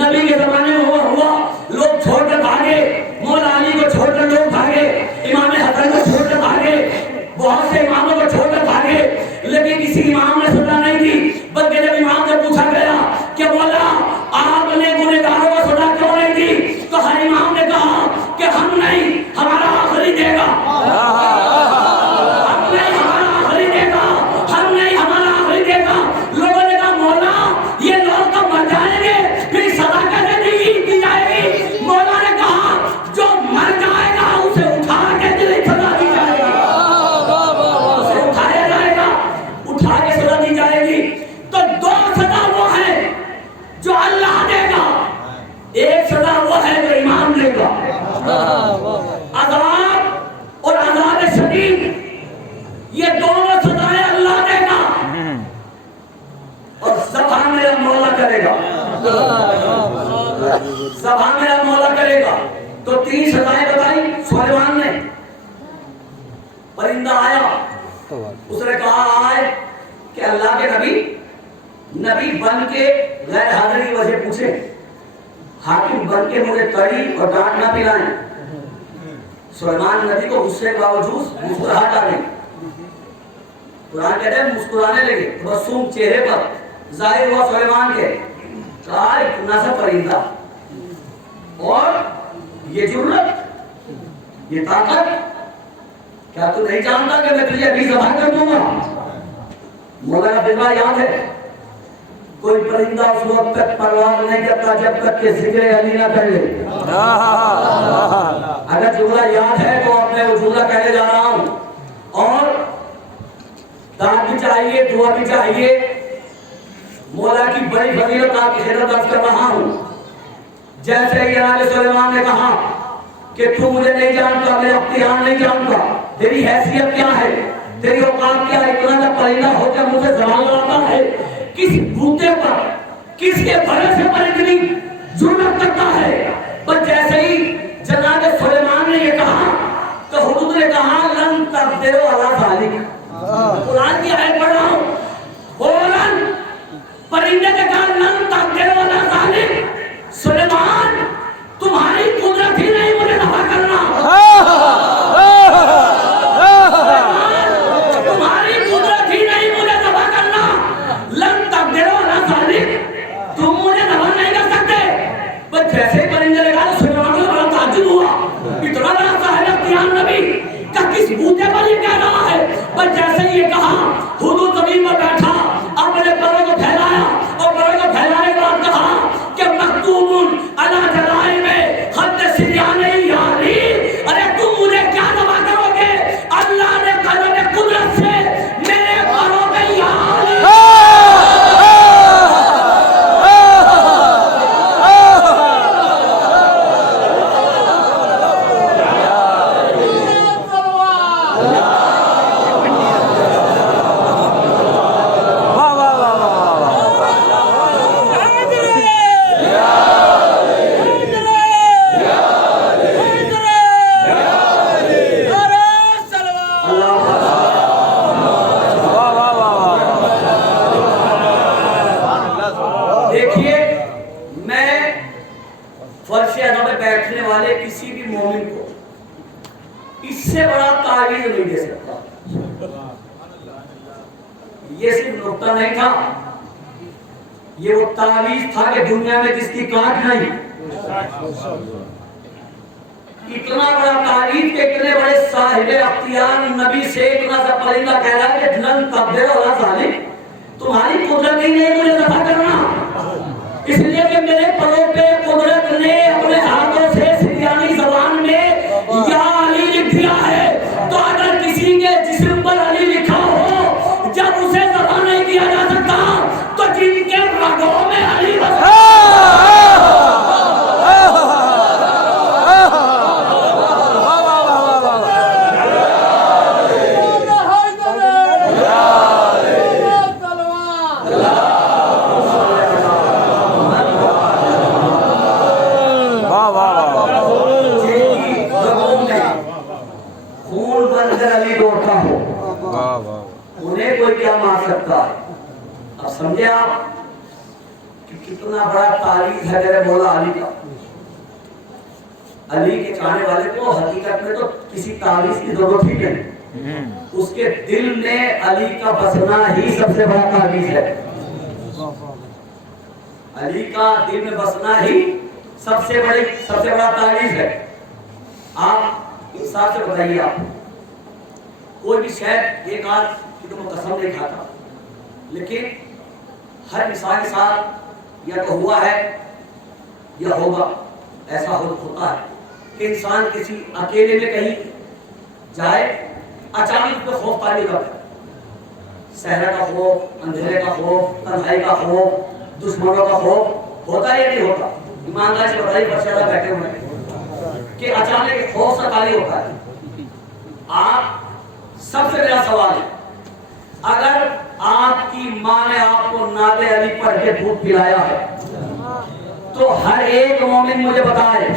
نبی کے زمانے میں ہوا لوگ چھوڑ کر بھاگے, مولا علی کو چھوڑ کر لوگ بھاگے, امام حسن کو چھوڑ کر بھاگے, بہت سے اماموں کو چھوڑ کر بھاگے. لیکن کسی امام نے سزا نہیں دی, بلکہ جب امام سے پوچھا گیا کہ مولا آپ نے گنہگاروں کو سزا کیوں نہیں دی, تو ہر امام نے کہا کہ ہم نہیں, ہمارا آخری دے گا. ہم نہیں, ہمارا آخری دے گا. ہم نہیں, ہمارا آخری دے گا. لوگوں نے کہا مولا یہ لوگ تو مر جائیں گے, پھر سزا کیسے دی جائے گی؟ مولا نے کہا جو مر جائے گا اسے اٹھا کے سزا دی جائے گی. اسے اٹھایا جائے گا, اٹھا کے سزا دی جائے گی. تو 2 سزا وہ ہے جو اللہ دے گا, 1 سزا وہ ہے جو امام دے گا. عذاب اور عذاب شدید, یہ دونوں سزائیں اللہ دے گا, اور ذبح میرا مولا کرے گا. ذبح میرا مولا کرے گا. تو 3 سزائیں بتائی سلیمان نے. پرندہ آیا, اس نے کہا آئے کہ اللہ کے نبی بن کے غیر حاضری کی وجہ پوچھے, حاکم بن کے مجھے تڑی اور ڈانٹ نہ پلائیں. سلیمان نبی کو غصے کے باوجود مسکراہٹ آ گئی. قرآن کہتے ہیں مسکرانے لگے, معصوم چہرے پر ظاہر ہوا سلیمان کے. کہا اتنا سا پرندہ اور یہ جرأت, یہ طاقت, کیا تو نہیں جانتا کہ میں تجھے ابھی ذبح کر دوں گا؟ مولانا فضلہ یاد ہے, کوئی پرندہ اس وقت تک پرواز نہیں کرتا جب تک کہ ذکر علی نہ کر لے. اگر جملہ یاد ہے تو اب میں وہ جملہ کہنے جا رہا ہوں. اور دعا بھی چاہیے, دعا بھی چاہیے. مولا کی بڑی فضیلت آپ کی خدمت عرض کر رہا ہوں. جیسے جناب سلیمان نے کہا کہ تو مجھے نہیں جانتا, میرا اختیار نہیں جانتا, تیری حیثیت کیا ہے, تیری اوقات کیا ہے, اتنا جب پرندہ ہو کر مجھے زبان لڑاتا ہے, کس بوتے پر, کس کے بھروسے پر اتنی جرأت کرتا ہے. پر جیسے ہی جناب سلیمان نے یہ کہا تو حدود نے کہا لن تقدروا علی ذلک. قرآن کی آیت پڑھ رہا ہوں, فوراً پرندے نے کہا لن تقدروا علی ذلک. سلیمان تمہاری قدرت ہی نہیں مجھے ذبح کرنا. تمہاری قدرت ہی نہیں مجھے ذبح کرنا. لن تقدروا علی ذلک, تم مجھے ذبح نہیں کر سکتے. بس جیسے ہی پرندے نے کہا سلیمان کو بڑا تعجب ہوا, اتنا بڑا صاحب اختیار نبی کا کس بوتے پر یہ کہہ رہا ہے. بس جیسے ہی یہ کہا حضور زمین پر بیٹھا, اپنے پروں کو پھیلایا اور پروں کو پھیلانے کے بعد کہا کہ مکتوب علی جلائم خط سریان یاری. ارے تم مجھے کیا ذبح کرو گے؟ اللہ نے قلم قدرت سے میرے پروں پہ یاری. کسی بھی مومن کو اس سے بڑا تعویذ نہیں دے سکتا. یہ صرف نقطہ نہیں تھا, یہ وہ تعویذ تھا کہ دنیا میں جس کی کاٹ نہیں. اتنا بڑا تعویذ کہ اتنے بڑے صاحب اختیار نبی سے اتنا سا پرندہ کہہ رہا ہے کہ لن تقدروا علی ذلک, تمہاری قدرت ہی نہیں مجھے ذبح کرنا. اس لیے کہ میرے پروں پہ قدرت نے اپنے ہاتھوں سے سریانی زبان میں یا علی لکھ دیا ہے. تو اگر کسی کے جسم پر علی لکھا ہو, جب اسے ذبح نہیں کیا جا سکتا, تو جن کے رگوں میں علی انہیں کوئی کیا مار سکتا ہے؟ اب سمجھے آپ کہ کتنا بڑا تعریف ہے میرے مولا علی کا. علی کے چاہنے والے کو حقیقت میں تو کسی تعریف کی ضرورت ہی نہیں. اس کے دل میں علی کا بسنا ہی سب سے بڑا تعریف ہے. علی کا دل میں بسنا ہی سب سے بڑا تعریف ہے. آپ انصاف سے بتائیے، آپ کوئی بھی شاید ایک آدھ کی تو میں قسم نہیں کھاتا، لیکن ہر انسان کے ساتھ یا تو ہوا ہے یا ہوگا. ایسا ہوتا ہے کہ انسان کسی اکیلے میں کہیں جائے، اچانک اس پہ خوف طاری ہوتا ہے. صحرا کا خوف، اندھیرے کا خوف، تنہائی کا خوف، دشمنوں کا خوف ہوتا ہے یا نہیں ہوتا؟ ایمانداری سے بتائیے، برشادہ بیٹھے ہوئے ہیں کہ اچانک خوف سے طاری ہوتا ہے. آپ سب سے میرا سوال ہے، اگر آپ کی ماں نے آپ کو نعت علی پڑھ کے دودھ پلایا ہے تو ہر ایک مومن مجھے بتائے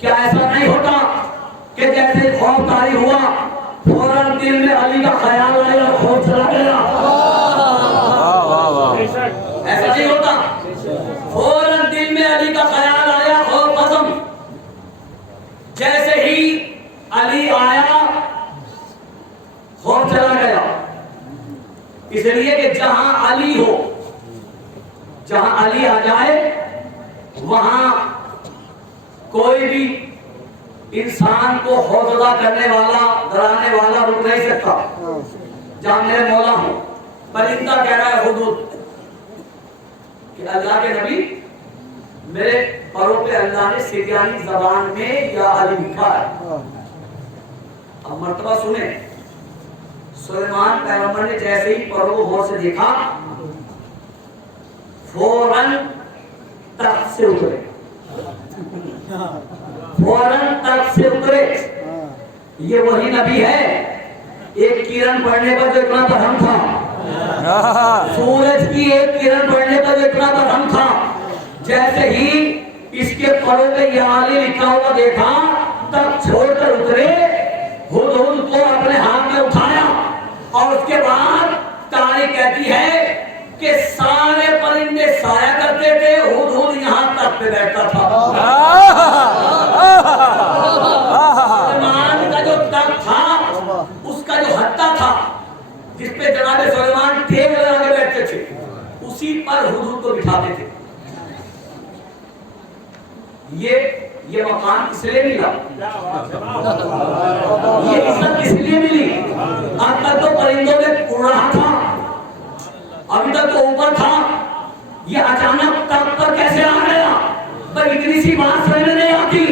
کیا ایسا نہیں ہوتا کہ جیسے خوف طاری ہوا فوراً دل میں علی کا خیال آیا اور خوف چلا گیا؟ ایسا نہیں ہوتا؟ فوراً دل میں علی کا خیال آیا، خوف ختم. جیسے ہی علی آیا خوف چلا گیا. اس لیے کہ جہاں علی ہو، جہاں علی آ جائے وہاں کوئی بھی انسان کو خوفزدہ کرنے والا، ڈرانے والا رک نہیں سکتا. جہاں میرے مولا ہوں، پرندہ کہہ رہا ہے حدود کہ اللہ کے نبی میرے پروں پہ اللہ نے سریانی زبان میں یا علی لکھا ہے. اب مرتبہ سنیں، سلیمان پیغمبر نے جیسے ہی پروں کو غور سے دیکھا فوراً تخت سے اترے، فوراً تخت سے اترے. یہ وہی نبی ہے ایک کرن پڑنے پر جو اتنا برہم تھا، سورج کی ایک کرن پڑنے پر جو اتنا برہم تھا، جیسے ہی اس کے پروں پہ یا علی لکھا ہوا دیکھا تب چھوڑ کر اترے، ہدہد کو اپنے ہاتھ میں اٹھایا اور اس کے بعد تاریخ کہتی ہے کہ سارے پرندے سایہ کرتے تھے، ہدہد یہاں تک پہ بیٹھتا تھا. سلیمان کا جو تخت تھا، اس کا جو ہتھا تھا جس پہ جناب سلیمان ٹیک لگا کے بیٹھتے تھے، اسی پر ہدہد کو بٹھاتے تھے. یہ مقام کس لیے ملا؟ یہ عزت کس لیے ملی؟ اب تک تو پرندوں میں اڑ رہا تھا، ابھی تک تو اوپر تھا، یہ اچانک تخت پر کیسے آ گیا؟ پر اتنی سی بات سمجھ میں نہیں آتی.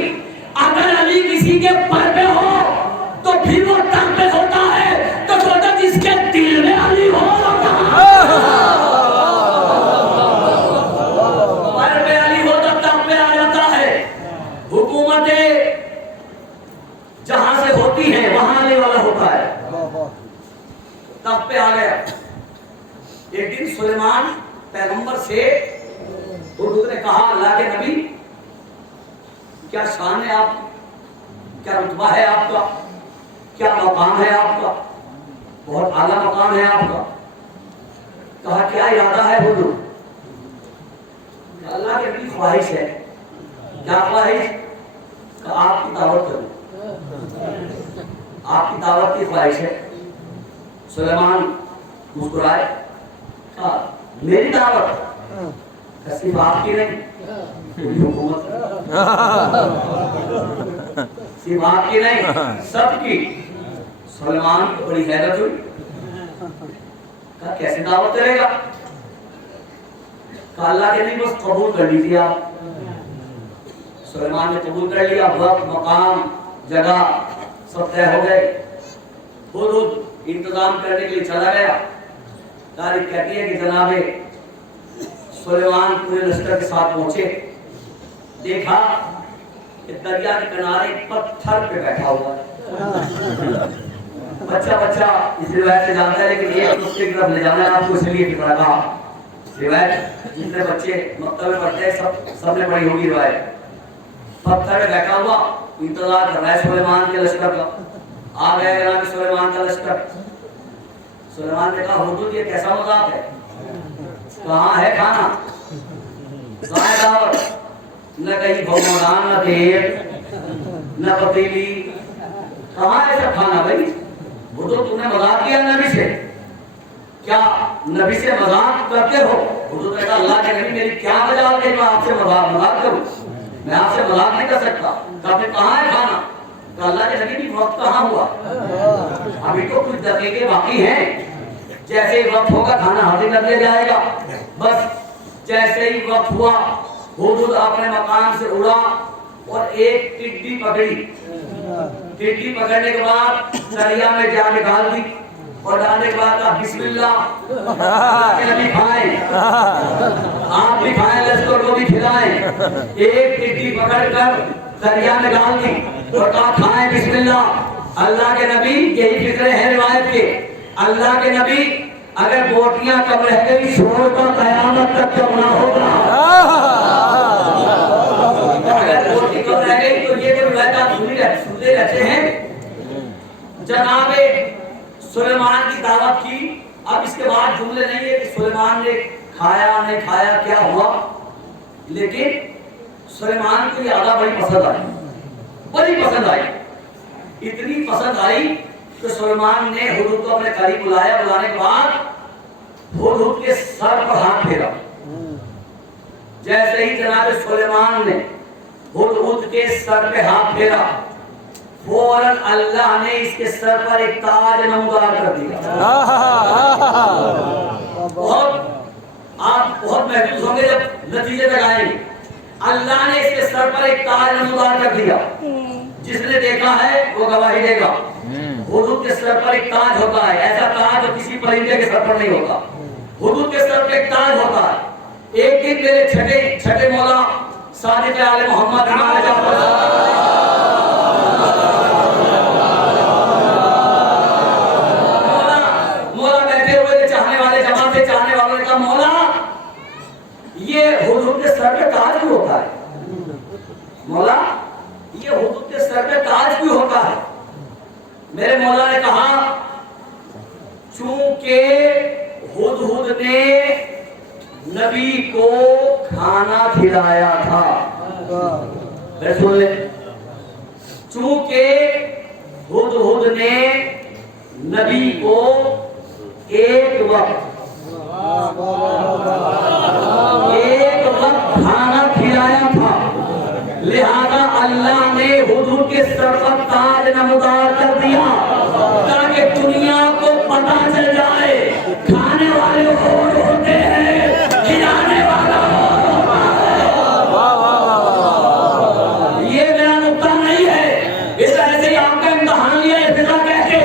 اگر علی کسی کے پر پہ ہو تو پھر وہ تخت پہ ہوتا ہے، تو سوچا جس کے دل میں علی ہو پر پہ علی ہو تو تخت پہ آ جاتا ہے. حکومتیں جہاں سے ہوتی ہیں وہاں آنے والا ہوتا ہے. تخت پہ آ گیا. ایک دن سلیمان پیغمبر سے حضور نے کہا، اللہ کے نبی کیا شان ہے آپ کی، کیا رتبہ ہے آپ کا، کیا مقام ہے آپ کا؟ بہت اعلیٰ مقام ہے آپ کا. کہا کیا ارادہ ہے حضور؟ اللہ کے نبی خواہش ہے. کیا خواہش؟ کہ آپ کی دعوت کروں، آپ کی دعوت کی خواہش ہے. سلیمان مسکرائے، کہا میری دعوت؟ صرف آپ کی نہیں، پوری حکومت صرف آپ کی نہیں، سب کی. سلیمان کو بڑی حیرت ہوئی، کہا کیسے دعوت کرے گا؟ کہا اللہ کے نہیں، بس قبول کر لیجیے آپ. سلیمان نے قبول کر لیا. وقت، مقام، جگہ سب طے ہو گئے. خود انتظام کرنے کے لیے چلا گیا. تاریخ کہتی ہے کہ جناب سلیمان پورے لشکر کے ساتھ پہنچے، دیکھا کہ دریا کے کنارے پتھر پہ بیٹھا ہوا ہے. بچہ اس روایت سے جانتا ہے، لیکن ایک نقطے کی طرف لے جانا ہے آپ کو، اس لیے فکر کہا. روایت جتنے بچے مکتب میں پڑھتے ہیں سب نے پڑھی ہوگی روایت. پتھر پہ بیٹھا ہوا انتظار کر رہا ہے سلیمان کے لشکر کا. آ گیا جناب سلیمان کا لشکر. سلیمان نے کہا حضور یہ کیسا مذاق ہے؟ کہاں ہے کھانا؟ کہاں دعوت؟ نہ کہیں بھگوان، نہ تیل، نہ پتیلی، کہاں ہے سب کھانا؟ بھائی حضور تم نے مذاق کیا نبی سے؟ کیا نبی سے مذاق کرتے ہو؟ حضور نے کہا اللہ کے نبی میری کیا وجہ ہے کہ میں آپ سے مذاق کروں؟ میں آپ سے مذاق نہیں کر سکتا۔ کہا پھر کہاں ہے کھانا؟ کہا اللہ کے نبی بھی وقت کہاں ہوا؟ ابھی تو کچھ دقیقے باقی ہیں، جیسے ہی وقت ہوگا کھانا حاضر کر دیا جائے گا۔ بس جیسے ہی وقت ہوا حضور اپنے مقام سے اڑا اور ایک ٹڈی پکڑی۔ ٹڈی پکڑنے کے بعد دریا میں جا کے ڈال دی اور ڈالنے کے بعد کہا بسم اللہ، اللہ کے نبی کھائیں، آپ بھی کھائیں، لشکر کو بھی کھلائیں۔ ایک ٹڈی پکڑ کر دریا میں ڈال دی اور کہا کھائیں بسم اللہ۔ اللہ کے نبی، یہی فکر ہے روایت کے، اللہ کے نبی اگر بوٹیاں کم رہ گئی چھوڑ کر قیامت تک کم نہ ہوگا۔ اگر بوٹی کم رہ گئی تو یہ جو روایت آپ سنتے رہتے ہیں۔ جناب سلیمان کی دعوت کی۔ اب اس کے بعد جملے نہیں ہے کہ سلیمان نے کھایا نہیں کھایا کیا ہوا، لیکن سلیمان کو یہ آدھا بڑی پسند آئی، بڑی پسند آئی، اتنی پسند آئی کہ سلیمان نے حضور کو اپنے قریب بلایا۔ بلانے کے بعد حضور کے سر پر ہاتھ پھیرا۔ جیسے ہی جناب سلیمان نے حضور کے سر پہ ہاتھ پھیرا، فوراً اللہ نے اس کے سر پر ایک تاج نمودار کر دیا۔ آپ بہت محفوظ ہوں گے جب نتیجے تک آئیں گے۔ اللہ نے اس کے سر پر ایک تاج نمودار کر دیا۔ جس نے دیکھا ہے وہ گواہی دے گا۔ حضور کے سر پر ایک تاج ہوتا ہے، ایسا تاج جو کسی پرندے کے سر پر نہیں ہوتا۔ حضور کے سر پر ایک تاج ہوتا ہے۔ ایک دن میرے چھٹے مولا صادق آل محمد امام جعفر مولا بیٹھے ہوئے تھے، چاہنے والے جماعت سے چاہنے والوں نے کہا مولا یہ حضور کے سر پہ تاج کیوں ہوتا ہے؟ مولا یہ حضور کے سر پہ تاج کیوں ہوتا ہے؟ میرے مولا نے کہا چونکہ ہدہد نے نبی کو کھانا کھلایا تھا۔ سن لیں، چونکہ ہدہد نے نبی کو ایک وقت کھانا کھلایا تھا، لہذا اللہ نے حضور کے سر پر تاج نمودار کر دیا تاکہ دنیا کو پتہ چل جائے کھانے والے اور ہوتے ہیں، کھلانے والا اور ہوتا ہے۔ یہ میرا نقطہ نہیں ہے، اس ایسے ہی آپ کا امتحان لیا ہے فضا کہہ کے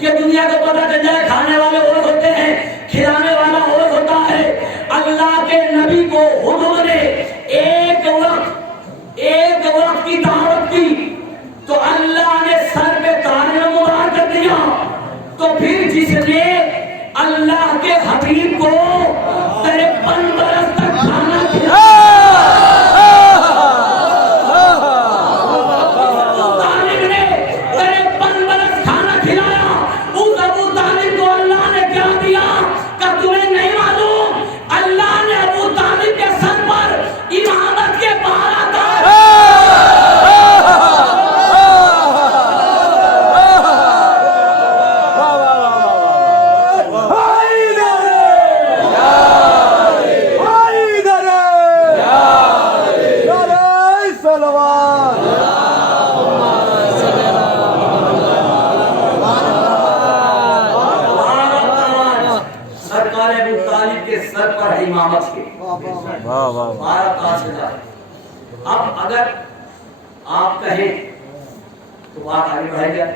کہ دنیا کو پتہ چل جائے کھانے والے اور ہوتے ہیں، کھلانے والا اور ہوتا ہے۔ اللہ کے نبی کو حضور نے ایک وقت کی دعوت کی تو اللہ نے سر پہ تاج نمودار کر دیا، تو پھر جس نے اللہ کے حبیب کو 53 برس تک کھانا کھلایا، ابو طالب نے 53 برس کھانا کھلایا، اس ابو طالب کو اللہ نے کیا دیا کہ تمہیں نہیں معلوم؟ اللہ نے ابو طالب کے سر پر امامت کے 12 تاج امامت کے 12 تاج ہے۔ اب اگر آپ کہیں تو بات آگے بڑھائی جائے۔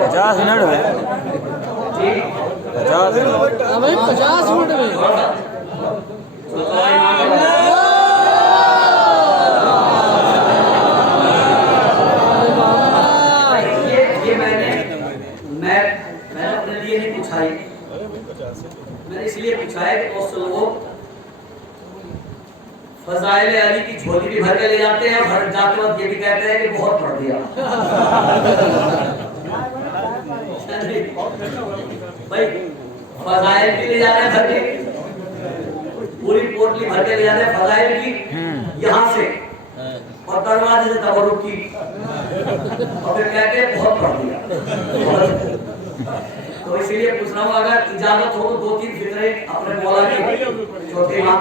50 منٹ ہوئے، 50 منٹ میں میں نے اس لیے پوچھا ہے کہ بہت سے لوگ فضائل علی کی جھولی بھی بھر کے لے جاتے ہیں، اور گھر جاتے وقت یہ بھی کہتے ہیں کہ بہت پڑھ دیا بھائی، فضائل بھی لے جا رہے ہیں بھر کے، پوری پوٹلی بھر کے لے جاتے ہیں فضائل کی یہاں سے، اور دروازے سے تبرک کی، اور پھر کہتے ہیں بہت پڑھ دیا۔ تو اسی لیے پوچھ رہا ہوں، اگر اجازت ہو تو 2-3 فکریں اپنے مولا کے چوتھے امام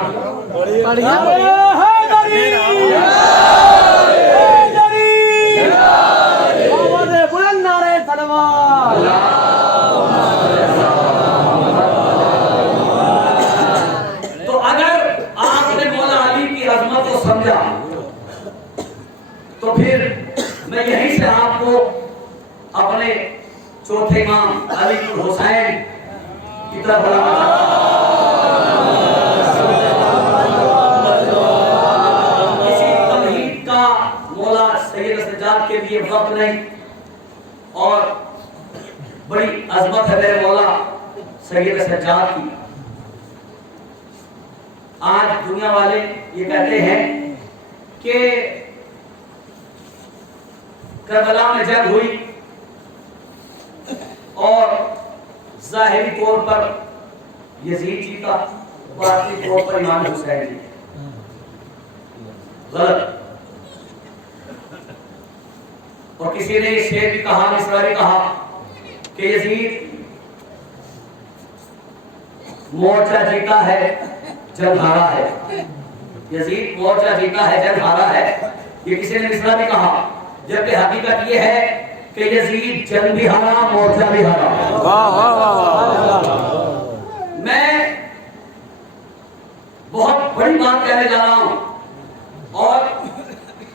تو اگر آپ نے مولا علی کی عظمت کو سمجھا تو پھر میں یہیں سے آپ کو اپنے چوتھے امام علی الحسین کی طرف بلانا کسی تمہید کا مولا سید سجاد کے لیے وقت نہیں، اور بڑی عظمت ہے میرے مولا سید سجاد کی۔ آج دنیا والے یہ کہتے ہیں کہ کربلا میں جنگ ہوئی اور ظاہری طور پر یزید جیتا، باطنی طور پر امام حسین جیتا۔ غلط۔ اور کسی نے یہ شعر بھی کہا، مصرع بھی کہا کہ یزید مورچہ جیتا ہے جب ہارا ہے، یزید مورچہ جیتا ہے جب ہارا ہے، یہ کسی نے مصرع بھی کہا، جبکہ حقیقت یہ ہے کہ یزید جنگ بھی ہارا، مورچہ بھی ہارا۔ میں بہت بڑی بات کہنے جا رہا ہوں، اور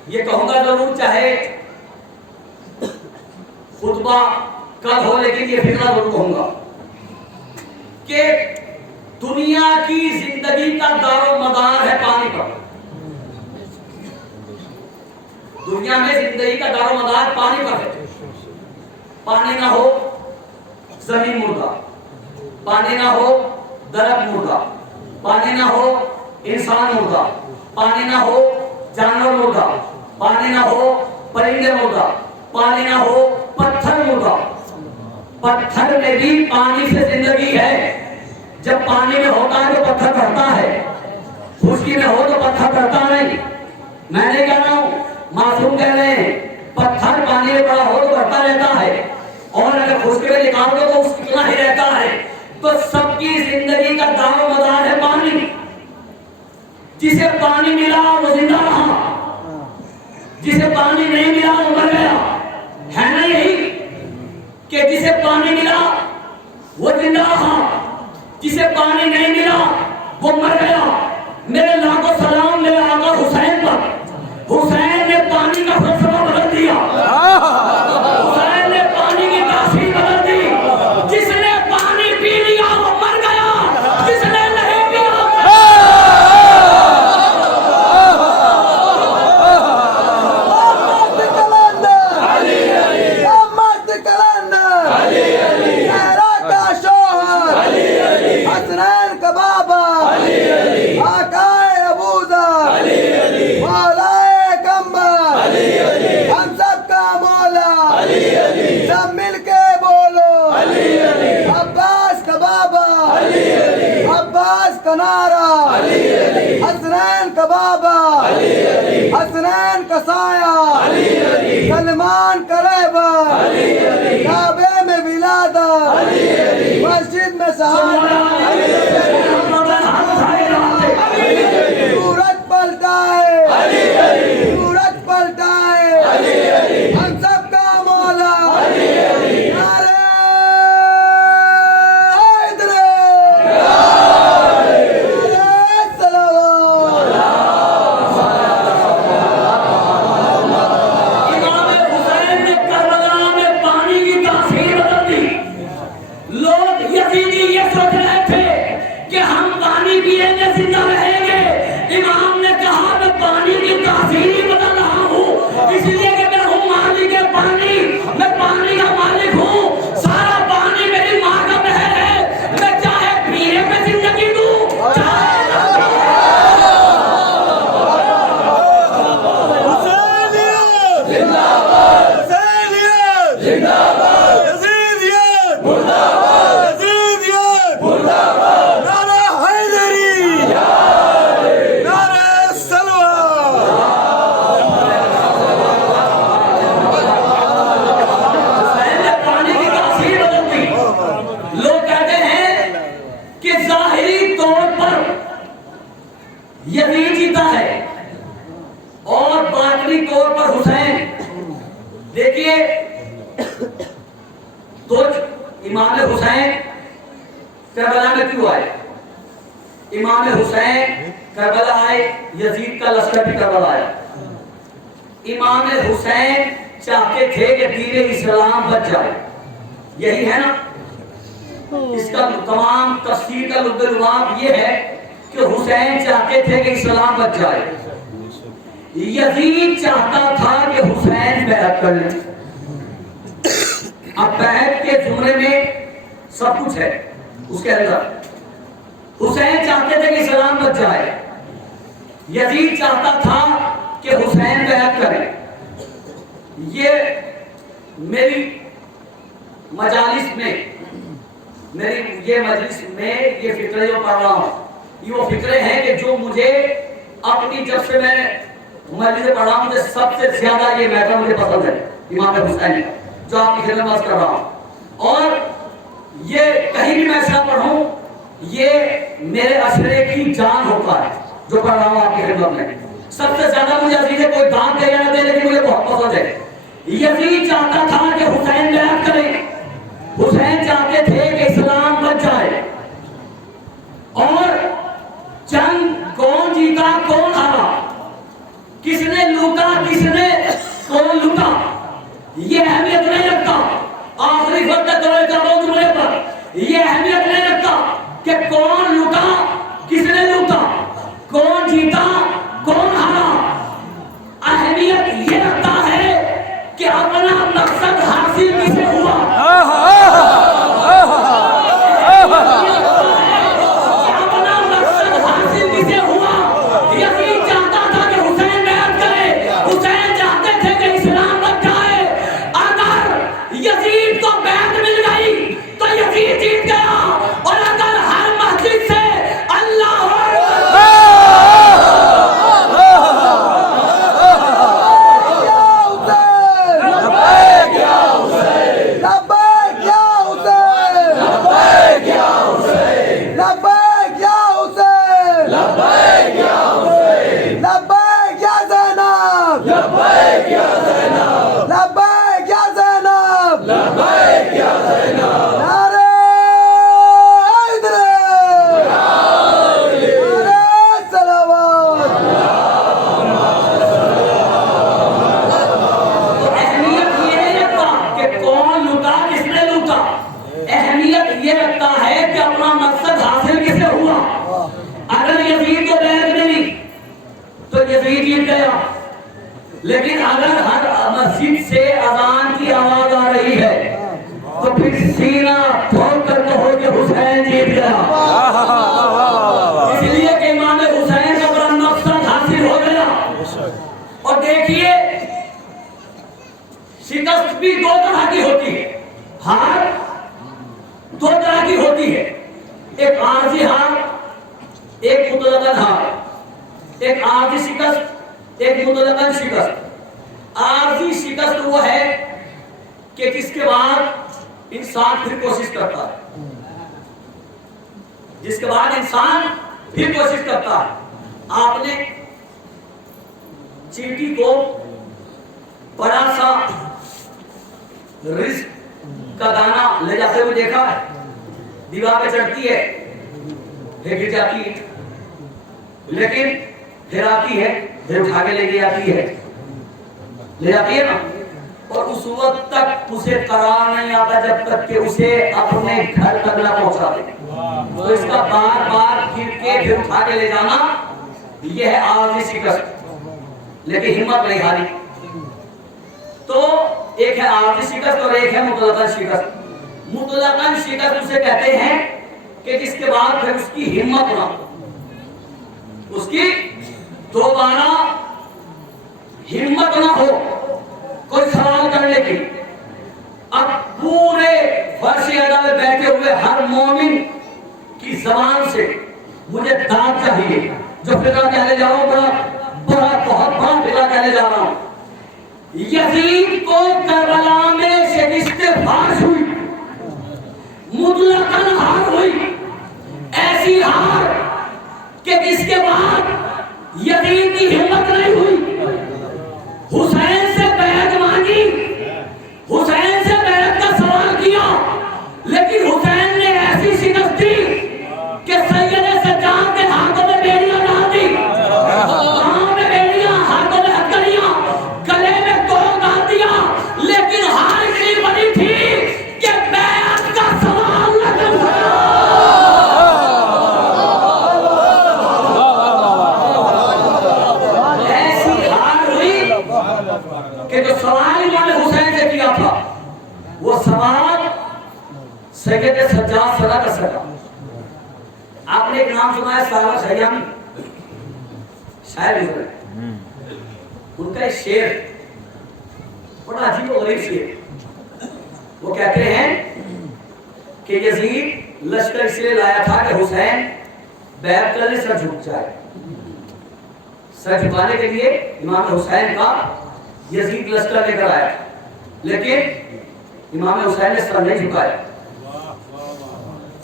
یہ کہوں گا ضرور، چاہے خطبہ کل ہو، لیکن یہ فکرہ ضرور کہوں گا کہ دنیا کی زندگی کا دار و مدار ہے پانی پر۔ دنیا میں زندگی کا دار و مدار پانی پر ہے۔ پانی نہ ہو زمین مردہ، پانی نہ ہو درخت مردہ، پانی نہ ہو انسان مردہ، پانی نہ ہو جانور مردہ، پانی نہ ہو پرندے مردہ، پانی نہ ہو پتھر مردہ۔ پتھر میں بھی پانی سے زندگی ہے۔ جب پانی میں ہوتا ہے تو پتھر بڑھتا ہے، خشکی میں ہو تو پتھر بڑھتا نہیں۔ میں نہیں کہہ رہا ہوں، معصوم کہہ رہے ہیں، پتھر پانی میں بڑا ہو تو بڑھتا رہتا ہے، اور اگر خشکی میں نکال دو تو اس اتنا ہی رہتا ہے۔ تو سب کی زندگی کا دار و مدار ہے پانی۔ جسے پانی ملا وہ زندہ رہا، جسے پانی نہیں ملا وہ مر گیا۔ ہے نا یہی کہ جسے پانی ملا وہ زندہ رہا، جسے پانی نہیں ملا وہ مر گیا۔ میرے لاکھوں سلام میرے آقا حسین پر۔ حسین نے پانی کا فلسفہ بدل دیا، حسین نے پانی کی تاثیر بدل دی۔ جس نے پانی پی لیا وہ مر گیا، جس نے نہیں پیا حسنین کا بابا، حسنین کا سایہ، سلمان کا رہبر، کعبے میں ولادت، مسجد میں شہادت، سورج پلٹائے، سورج پلٹائے، ہم سب کا مولا۔ امام حسین نے کربلا میں پانی کی تاثیر تو امام حسین کربلا میں کیوں آئے؟ امام حسین کربلا آئے، یزید کا لشکر بھی کربلا آیا۔ امام حسین چاہتے تھے کہ دین اسلام بچ جائے، یہی ہے نا؟ اس کا تمام تفسیر کا لب لباب یہ ہے کہ حسین چاہتے تھے کہ اسلام بچ جائے، یزید چاہتا تھا کہ حسین بیعت کر لیں۔ اب بیعت کے زمرے میں سب کچھ ہے اس کے اندر۔ حسین چاہتے تھے کہ اسلام بچ جائے، یزید چاہتا تھا کہ حسین بیعت کرے۔ یہ میری مجالس میں، میری یہ مجلس میں یہ فکرے جو پڑھ رہا ہوں، یہ وہ فکرے ہیں کہ جو مجھے اپنی، جب سے میں مجلس پڑھ رہا ہوں، مجھے سب سے زیادہ یہ میٹر مجھے پسند ہے امام حسین جو آپ کی خدمت کر رہا ہوں۔ اور یہ کہیں بھی میں ایسا پڑھوں، یہ میرے اشرے کی جان ہوتا ہے جو پڑھ رہا ہوں آپ کی خدمت میں۔ سب سے زیادہ مجھے عزیز ہے، کوئی دان دے یا نہ دے، لیکن مجھے بہت پسند ہے۔ یزید چاہتا تھا کہ حسین بیعت کرے، حسین چاہتے تھے کہ اسلام بچ جائے، اور جنگ کون جیتا کون ہارا، کس نے لوٹا کس نے کون لوٹا، یہ اہمیت نہیں رکھتا۔ آخری وقت تک کر رہا ہوں جملے پر، یہ اہمیت نہیں رکھتا کہ کون لوٹا کس نے لوٹا، کون جیتا کون ہارا۔ اہمیت یہ رکھتا ہے کہ اپنا مقصد حاصل کسے ہوا۔ اپنا مقصد حاصل کسے ہوا۔ یزید چاہتا تھا کہ حسین بیعت کرے، حسین چاہتے تھے کہ اسلام بچ جائے۔ اگر یزید کو بیعت مل گئی تو یزید جیت گیا، اور اگر ہر مسجد سے اللہ لیکن اگر ہر مسجد سے اذان کی آواز آ رہی ہے تو پھر سینہ ٹھوک کر کہو کہ حسین جیت گیا، اس لیے کہ امام حسین کا بڑا مقصد حاصل ہو گیا۔ اور دیکھیے شکست بھی دو طرح کی ہوتی ہے، ہار دو طرح کی ہوتی ہے، ایک عارضی ہار، ایک مطلقاً ہار، ایک عارضی شکست، ایک مطلقاً شکست۔ عارضی شکست وہ ہے کہ جس کے بعد انسان پھر کوشش کرتا ہے، جس کے بعد انسان پھر کوشش کرتا ہے۔ آپ نے چیٹی کو بڑا سا رزق کا دانہ لے جاتے ہوئے دیکھا ہے، دیوار پہ چڑھتی ہے پھر گر جاتی ہے، لیکن پھر آتی ہے، پھر اٹھا کے لے جاتی ہے نا، اور اس وقت تک اسے قرار نہیں آتا جب تک کہ اسے اپنے گھر تک نہ پہنچا دے۔ تو اس کا بار بار گر کے پھر اٹھا کے لے جانا، یہ ہے عارضی شکست، لیکن ہمت نہیں ہاری۔ تو ایک ہے عارضی شکست اور ایک ہے مطلقاً شکست۔ مطلقاً شکست اسے کہتے ہیں کہ جس کے بعد پھر اس کی ہمت نہ ہو، اس کی دوبارہ ہمت نہ ہو کوئی سوال کرنے کی۔ اب پورے فرش ادا میں بیٹھے ہوئے ہر مومن کی زبان سے مجھے داد چاہیے، جو فقہ کہنے جا رہا ہوں، بہت بڑا فقہ کہنے جا رہا ہوں۔ یزید کو کربلا میں شکست فاش ہوئی، مطلقاً ہار ہوئی، ایسی ہار کہ جس کے بعد یزید کی ہمت نہیں ہوئی، حسین سے بیعت مانگی، حسین سے بیعت کا سوال کیا، سید سجاد صدا کر سکا. آپ نے ایک نام سنا ہے سارا خیامی، شاعر گزرے، ان کا ایک شعر بڑا عجیب و غریب شعر. وہ کہتے ہیں کہ یزید لشکر اس لیے لایا تھا کہ حسین بیعت کرنے سر جھک جائے. سر جھکانے کے لیے امام حسین کا یزید لشکر لے کر آیا، لیکن امام حسین نے سر نہیں جھکایا.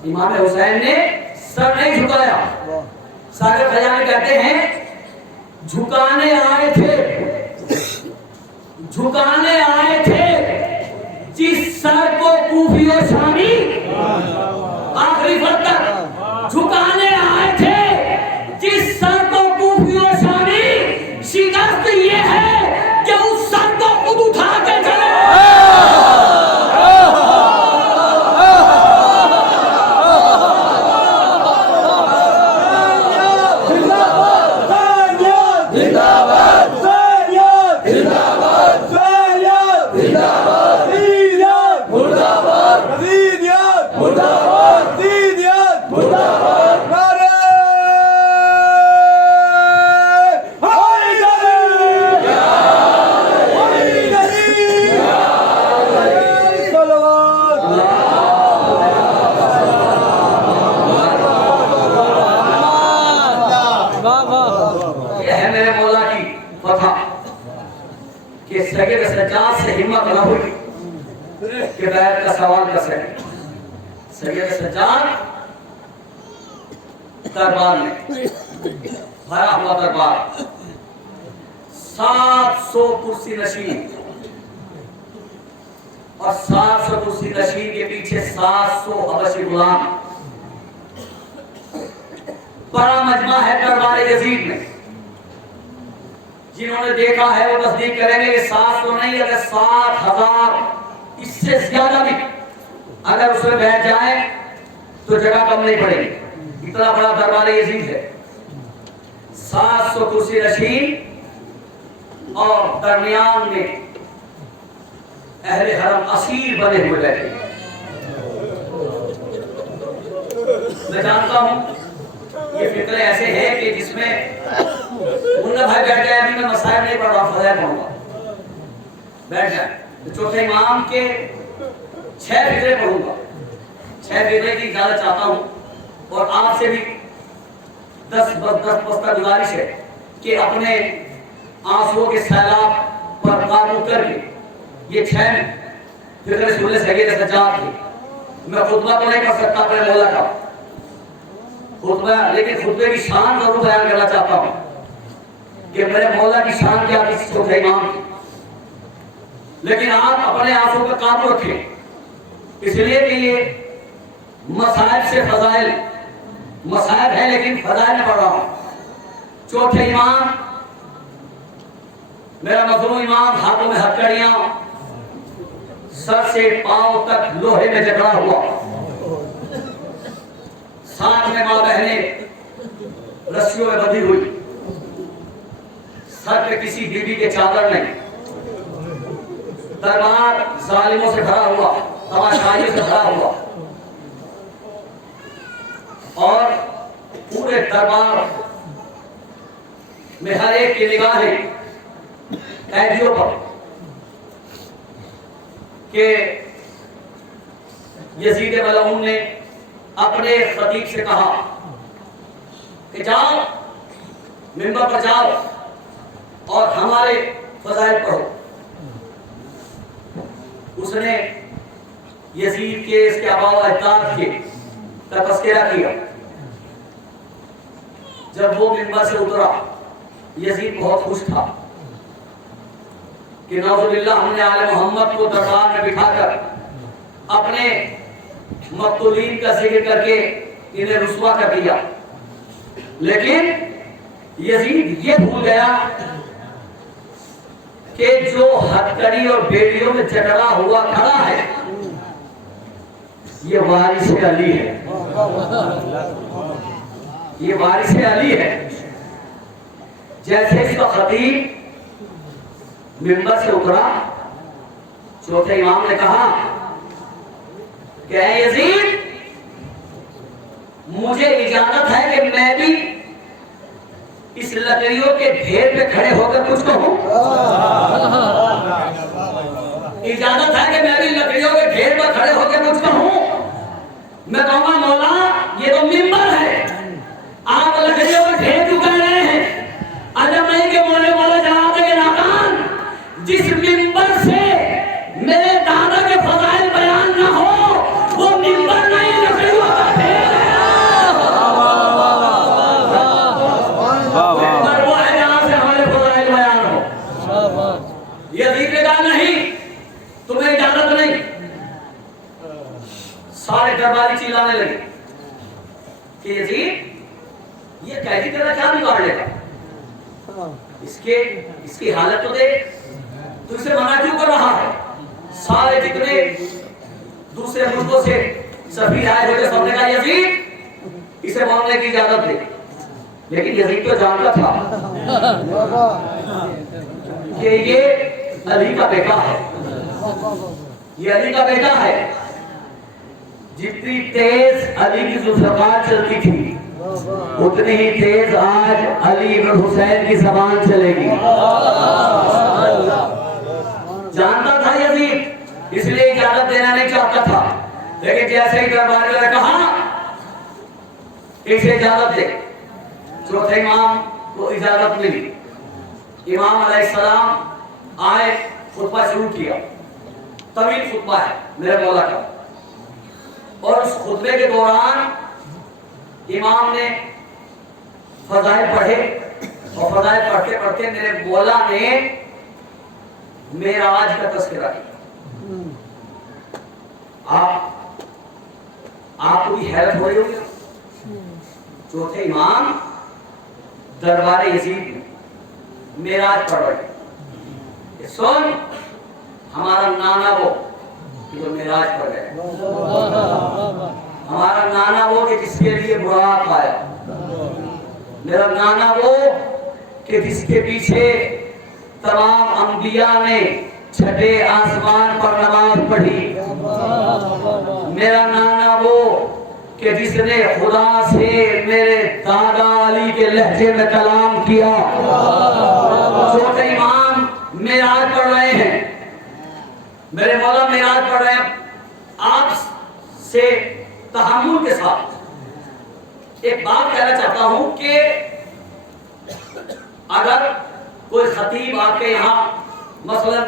امام حسین نے سر نہیں جھکایا. ساگر خیامی کہتے ہیں جھکانے آئے تھے جس سر کو کوفی و شامی، آخری فرد تک جھکانے آئے تھے جس سر کو کوفی و شامی. شکست یہ ہے کہ اس سر کو خود اٹھا کے چلے. کہ سید سجاد سے ہمت نہ ہوئی کہ بیعت کا سوال کر سکے. سید سجاد دربار میں بھرا ہوا دربار، 700 کرسی نشین، اور 700 کرسی نشین کے پیچھے 700 حبشی غلام. بڑا مجمع ہے دربار یزید میں. جنہوں نے دیکھا ہے وہ تصدیق کریں گے کہ 700 نہیں، اگر 7,000 اس سے زیادہ بھی اگر اس میں بیٹھ جائیں تو جگہ کم نہیں پڑے گی. اتنا بڑا دربار یزید ہے. 700 کرسی نشین اور درمیان میں اہل حرم اسیر بنے ہوئے بیٹھے. میں جانتا ہوں یہ فکرے ایسے ہیں کہ جس میں انہیں بھائی بیٹھ جائے، ابھی میں مسائل نہیں پڑھ رہا، فضائل پڑھوں گا، بیٹھ جائے. تو چوتھے امام کے 6 فکرے پڑھوں گا. 6 فکرے کی اجازت چاہتا ہوں، اور آپ سے بھی 10 بستہ گزارش ہے کہ اپنے آنسوؤں کے سیلاب پر قابو کر کے یہ 6 فکرے سن لے. سید سجاد کی میں خطبہ تو نہیں کر سکتا اپنے مولا کا خطبہ، لیکن خطبے کی شان ضرور بیان کرنا چاہتا ہوں کہ میرے مولا کی شان کیا کسی چوتھے امام کی. لیکن آپ اپنے آنسوں پر قابو رکھیں، اس لیے کہ یہ مسائل سے فضائل مسائل ہے، لیکن فضائل میں پڑھ رہا ہوں. چوتھے امام میرا مظلوم امام، ہاتھوں میں ہتھکڑیاں، سر سے پاؤں تک لوہے میں جکڑا ہوا، ساتھ میں ماں بہنیں رسیوں میں بندھی ہوئی، سر پہ کسی بیوی کے چادر نہیں. دربار ظالموں سے بھرا ہوا، تماشائیوں سے بھرا ہوا، اور پورے دربار میں ہر ایک کی نگاہیں قیدیوں پر کہ یزید ملعون نے اپنے خطیب سے کہا کہ جاؤ منبر پر جاؤ اور ہمارے فضائل پڑھو. اس نے یزید کے اس کے آباء و اجداد کے کا تذکرہ کیا. جب وہ منبر سے اترا یزید بہت خوش تھا کہ نعوذ باللہ ہم نے آل محمد کو دربار میں بٹھا کر اپنے مقتولین کا ذکر کر کے انہیں رسوا کر دیا. لیکن یزید یہ بھول گیا کہ جو ہتھکڑی اور بیڑیوں میں جکڑا ہوا کھڑا ہے یہ وارث علی ہے، یہ وارث علی ہے. جیسے اس کا خطیب منبر سے اترا، چوتھے امام نے کہا کہ اے یزید مجھے اجازت ہے کہ میں بھی اس لکڑیوں کے ڈھیر پہ کھڑے ہو کر کچھ کہوں؟ اجازت ہے کہ میں بھی لکڑیوں کے ڈھیر پر کھڑے ہو کے کچھ کہوں؟ میں کہوں گا مولا یہ تو منبر ہے، آپ لکڑیوں کے ڈھیر کیوں کہہ رہے ہیں؟ عجب نہیں کہ مولا مولا جناب کے ناکان جس منبر سے میرے دادا کے فضائل بیان نہ ہو وہ منبر نہیں لکڑیوں کا ڈھیر ہے۔ منبر وہ ہے جہاں سے ہمارے فضائل بیان ہو۔ یزید نے کہا نہیں، تمہیں اجازت نہیں۔ سارے درباری چلانے لگے کہ یزید یہ قیدی تیرا کیا بگاڑ لے گا، اس کی حالت تو دیکھ، تو اسے منع کیوں کر رہا ہے؟ سارے جتنے دوسرے ملکوں سے سفیر آئے ہوئے سب نے کہا یزید اسے بولنے کی اجازت دے، لیکن یزید تو جانتا تھا کہ یہ علی کا بیٹا ہے، یہ علی کا بیٹا ہے۔ جتنی تیز علی کی ذوالفقار چلتی تھی اتنی ہی تیز آج علی بن حسین کی زبان چلے گی۔ جانتا تھا یزید، اس لیے اجازت دینا نہیں چاہتا تھا، لیکن جیسے ہی درباریوں نے کہا اسے اجازت دے، چوتھے امام کو اجازت ملی۔ امام علیہ السلام آئے، خطبہ شروع کیا، طویل خطبہ ہے میرے مولا کا، اور اس خطبے کے دوران امام نے فضائل پڑھے، اور فضائل پڑھتے پڑھتے میرے مولا نے معراج کا تذکرہ کیا۔ آپ کو بھی حیرت ہو رہی ہوگی، چوتھے امام دربار یزید میں معراج پڑھ رہے، سن ہمارا نانا وہ جو معراج پڑھ رہے، ہمارا نانا وہ کہ جس کے لیے براق آیا، میرا نانا وہ کہ جس کے پیچھے تمام انبیاء نے چھٹے آسمان پر نماز پڑھی، میرا نانا وہ کہ جس نے خدا سے میرے دادا علی کے لہجے میں کلام کیا۔ چھوٹے امام معراج پڑھ رہے ہیں، میرے مولا معراج پڑھ رہے ہیں، آپ سے تحمل کے ساتھ ایک بات کہنا چاہتا ہوں کہ اگر کوئی خطیب آپ کے یہاں مثلا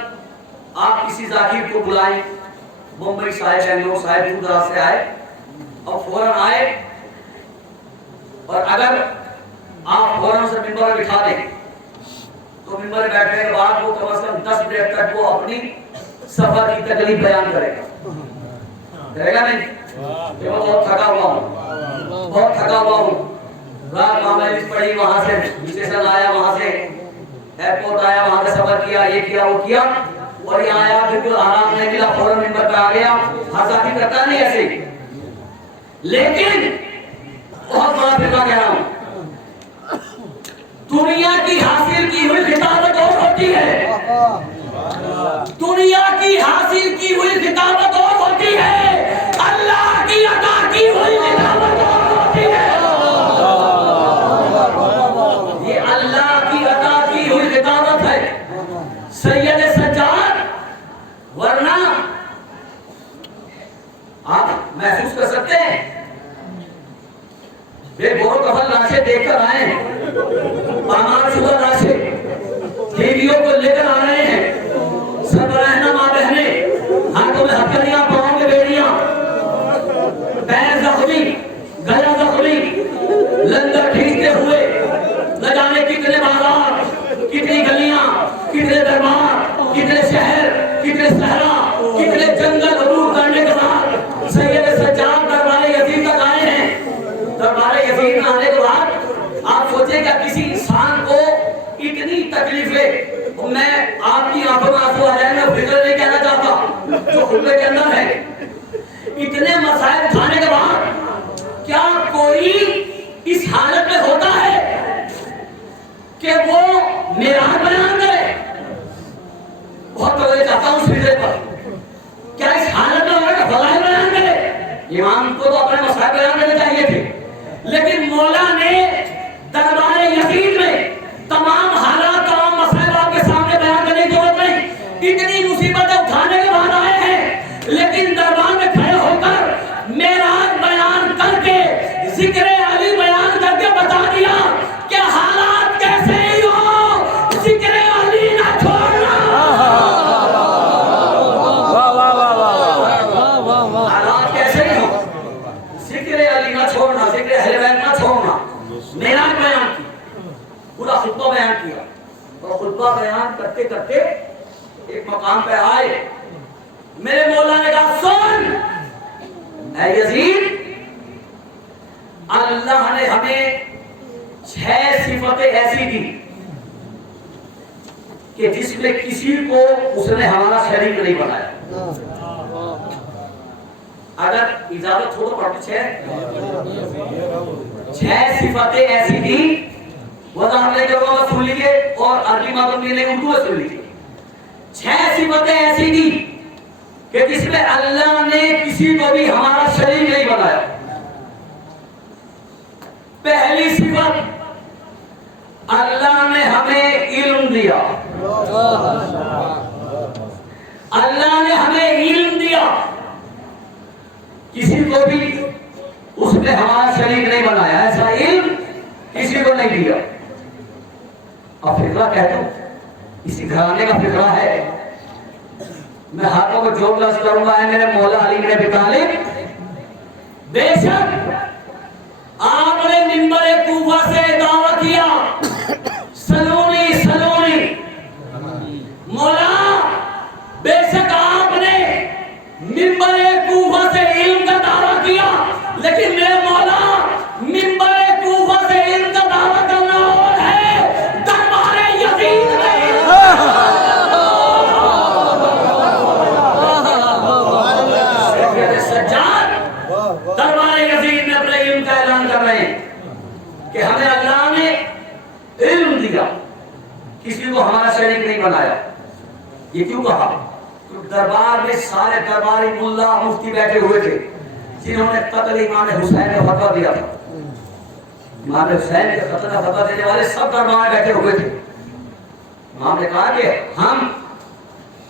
آپ کسی ذاکر کو بلائیں، ممبئی سے آئے، بنگلور سے آئے، دور دراز سے آئے، اور فوراً آئے، اور اگر آپ فوراً سے ممبر میں بٹھا دیں تو ممبر میں بیٹھنے کے بعد وہ کم از کم 10 منٹ تک وہ اپنی سفر کی تکلیف بیان کرے گا نہیں کہ میں بہت تھکا ہوا ہوں، بہت تھکا ہوا ہوں، رات معاملہ پڑھی، وہاں سے اسٹیشن آیا، وہاں سے ایئرپورٹ آیا، وہاں سے سفر کیا، یہ کیا وہ کیا، اور یہاں آیا بالکل آرام نہیں ملا، فوراً ممبر پہ آ گیا، حضرت کرتا نہیں ایسے ہی۔ لیکن بہت بڑا فرقہ کہہ رہا ہوں، دنیا کی حاصل کی ہوئی خطابت اور ہوتی ہے، دنیا کی حاصل کی ہوئی خطابت اور ہوتی ہے، اللہ کی عطا کی ہوئی خطابت اور ہوتی ہے۔ یہ اللہ کی عطا کی ہوئی خطابت ہے، سید سجاد، ورنہ آپ محسوس کر سکتے ہیں بے بورو کفن لاشیں دیکھ کر آئے ہیں، پامال شدہ لاشیں بیویوں کو لے کر آ رہے ہیں، سربراہنا ماں بہنیں، ہاتھوں میں ہتھیلیاں، پاؤں میں بیڑیاں، پیر زخمی، گلا زخمی، لنگر کھینچتے ہوئے نہ جانے کتنے بازار، کتنی گلیاں، کتنے دربار، کتنے شہر، کتنے صحرا، کتنے جنگل عبور کرنے کے بعد سید سجاد دربار یزید تک آئے ہیں۔ دربار یزید میں آنے کے بعد آپ سوچیں کہ کسی انسان کو اتنی تکلیفیں، میں آپ کی آنکھوں میں آنسو آ جائیں، میں فکر نہیں کہنا چاہتا جو خطبے کے اندر ہے، اتنے مسائل اٹھانے کے بعد کیا کوئی اس حالت میں ہوتا ہے کہ وہ معراج بیان کرے؟ بہت توجہ چاہتا ہوں اس فکرے پر، کیا اس حالت میں ہوگا کہ فضائل بیان کرے؟ امام کو تو اپنے مسائل بیان کرنے چاہیے تھے، لیکن مولا نے دربار یزید میں تمام حالات تمام مسائل آپ کے سامنے بیان کرنے کی ضرورت نہیں. اتنی مصیبتیں اٹھانے کے بعد آئے ہیں لیکن دربار میں کھڑے ہو کر معراج بیان کر کے ذکر علی بیان کر کے بتا دیا کہ حالات کیسے ہی ہو ذکر علی نہ چھوڑنا. حالات کیسے ہی ہو ذکر علی نہ چھوڑنا, ذکر اہل بیت نہ چھوڑنا. معراج بیان کی, پورا خطبہ بیان کیا اور خطبہ بیان کرتے کرتے ایک مقام پہ آئے. میرے مولا نے کہا سن اے یزید, اللہ نے ہمیں 6 صفتیں ایسی دی کہ جس میں کسی کو اس نے ہمارا شریک نہیں بنایا. اگر اجازت ہو تو پڑھتے 6 صفتیں ایسی دی, وضاحت لے کے لوگوں سن لیجیے اور عربی ماتم میں اردو میں سن لیجیے. 6 صفتیں ایسی دی کہ جس میں اللہ نے کسی کو بھی ہمارا شریک نہیں بنایا. پہلی صفت, اللہ نے ہمیں علم دیا. اللہ نے ہمیں علم دیا, کسی کو بھی اس نے ہمارا شریک نہیں بنایا. ایسا علم کسی کو نہیں دیا. اب فقرہ کہتا ہوں, اسی گھرانے کا فقرہ ہے. میں ہاتھوں کو جوڑ لفظ کروں گا, ہے میرے مولا علی بن ابی طالب. بے شک آپ نے منبر کوفہ سے دعویٰ کیا سلونی سلونی. مولا بے شک آپ نے منبر کوفہ سے علم کا دعویٰ کیا, لیکن میرے مولا منبر کوفہ سے علم کا دعویٰ کرنا اور ہے دربار یزید میں. دربار یزید میں اپنے علم کا اعلان کر رہے ہیں کہ ہمیں اللہ نے علم دیا, کسی کو ہمارا شریک نہیں بنایا. یہ کیوں کہا؟ دربار میں سارے درباری ملا مفتی بیٹھے ہوئے تھے جنہوں نے قتل امام حسین کا فتویٰ دیا تھا. امام حسین کے قتل کا فتویٰ دینے والے سب دربار میں بیٹھے ہوئے تھے. امام نے کہا کہ ہم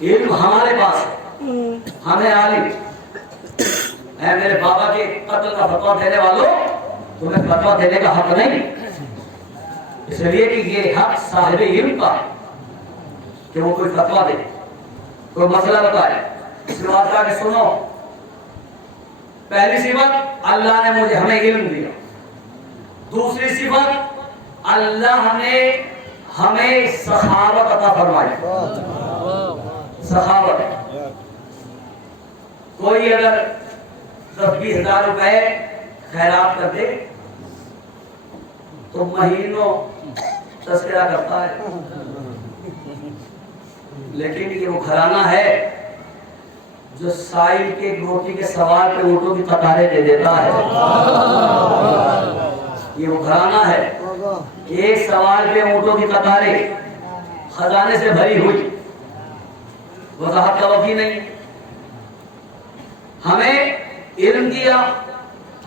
علم ہمارے پاس ہے, ہمیں عالم اے میرے بابا کے قتل کا فتویٰ دینے والوں, تمہیں فتویٰ دینے کا حق نہیں, اس لیے کہ یہ حق صاحب علم کا ہے کہ وہ کوئی فتویٰ دے, کوئی مسئلہ بتائے. اس کے بعد کہا کہ سنو, پہلی صفت اللہ نے مجھے ہمیں علم دیا. دوسری صفت اللہ نے ہمیں سخاوت عطا فرمائی. سخاوت, کوئی اگر 10-20,000 روپے خیرات کر دے تو مہینوں تذکرہ کرتا ہے, لیکن یہ وہ گھرانہ ہے جو سائل کے روٹی کے سوال پہ اونٹوں کی قطاریں دے دیتا ہے. یہ وہ گھرانہ ہے, ایک سوال پہ اونٹوں کی قطاریں خزانے سے بھری ہوئی. وضاحت کا وقت ہی نہیں. ہمیں علم دیا,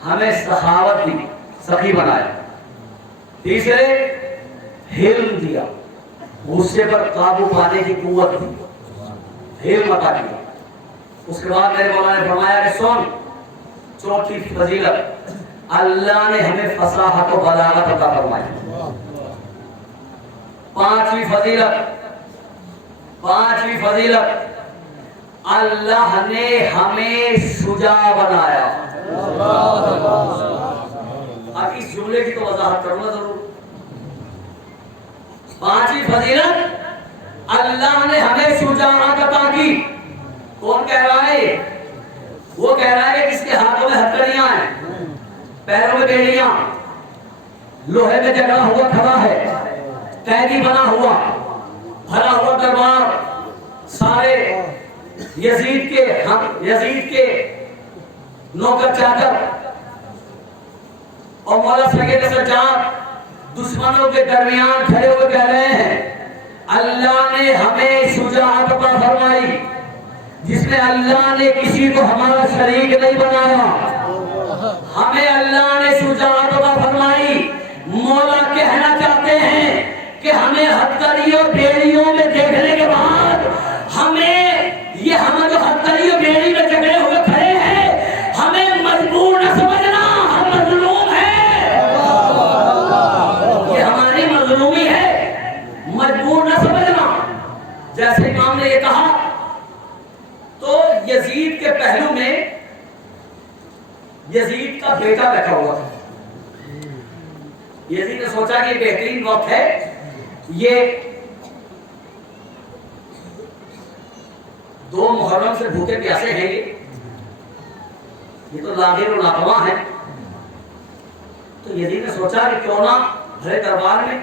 ہمیں سخاوت دی, سخی بنایا. تیسرے حلم دیا, غصے پر قابو پانے کی قوت دی, حلم عطا کیا. اس کے بعد میرے مولا نے فرمایا کہ سن, چوتھی فضیلت اللہ نے ہمیں فصاحت و بلاغت عطا فرمائی. پانچویں فضیلت اللہ نے ہمیں شجاع بنایا. اب اس جملے کی تو وضاحت کروں گا ضرور. پانچویں فضیلت اللہ نے ہمیں شجاعت عطا کی. کون کہہ رہا ہے؟ وہ کہہ رہا ہے کہ جس کے ہاتھوں میں ہتھکڑیاں ہیں, پیروں میں بیڑیاں, لوہے میں جگہ ہوا کھڑا ہے, قیدی بنا ہوا, بھرا ہوا دربار, سارے یزید کے نوکر چاکر اور مولا سید سجاد دشمنوں کے درمیان کھڑے ہوئے کہہ رہے ہیں اللہ نے ہمیں شجاعت عطا فرمائی جس میں اللہ نے کسی کو ہمارا شریک نہیں بنایا. ہمیں اللہ نے شجاعت عطا مولا کہنا چاہتے ہیں کہ ہمیں ہتھکڑیوں بیڑیوں میں دیکھنے کے بعد ہم جو ہتھکڑیوں بیڑی میں جگڑے ہوئے کھڑے ہیں ہمیں مجبور نہ سمجھنا، ہم مظلوم ہیں، یہ ہماری مظلومی ہے، مجبور نہ سمجھنا۔ جیسے امام نے یہ کہا تو یزید کے پہلو میں یزید کا بیٹا بیٹھا ہوا تھا۔ یزید نے سوچا کہ یہ بہترین وقت ہے، یہ 2 محرم سے بھوکے پیاسے ہیں، یہ تو لاغر و ناتواں ہیں، تو یزید نے سوچا کہ کیوں نہ بھرے دربار میں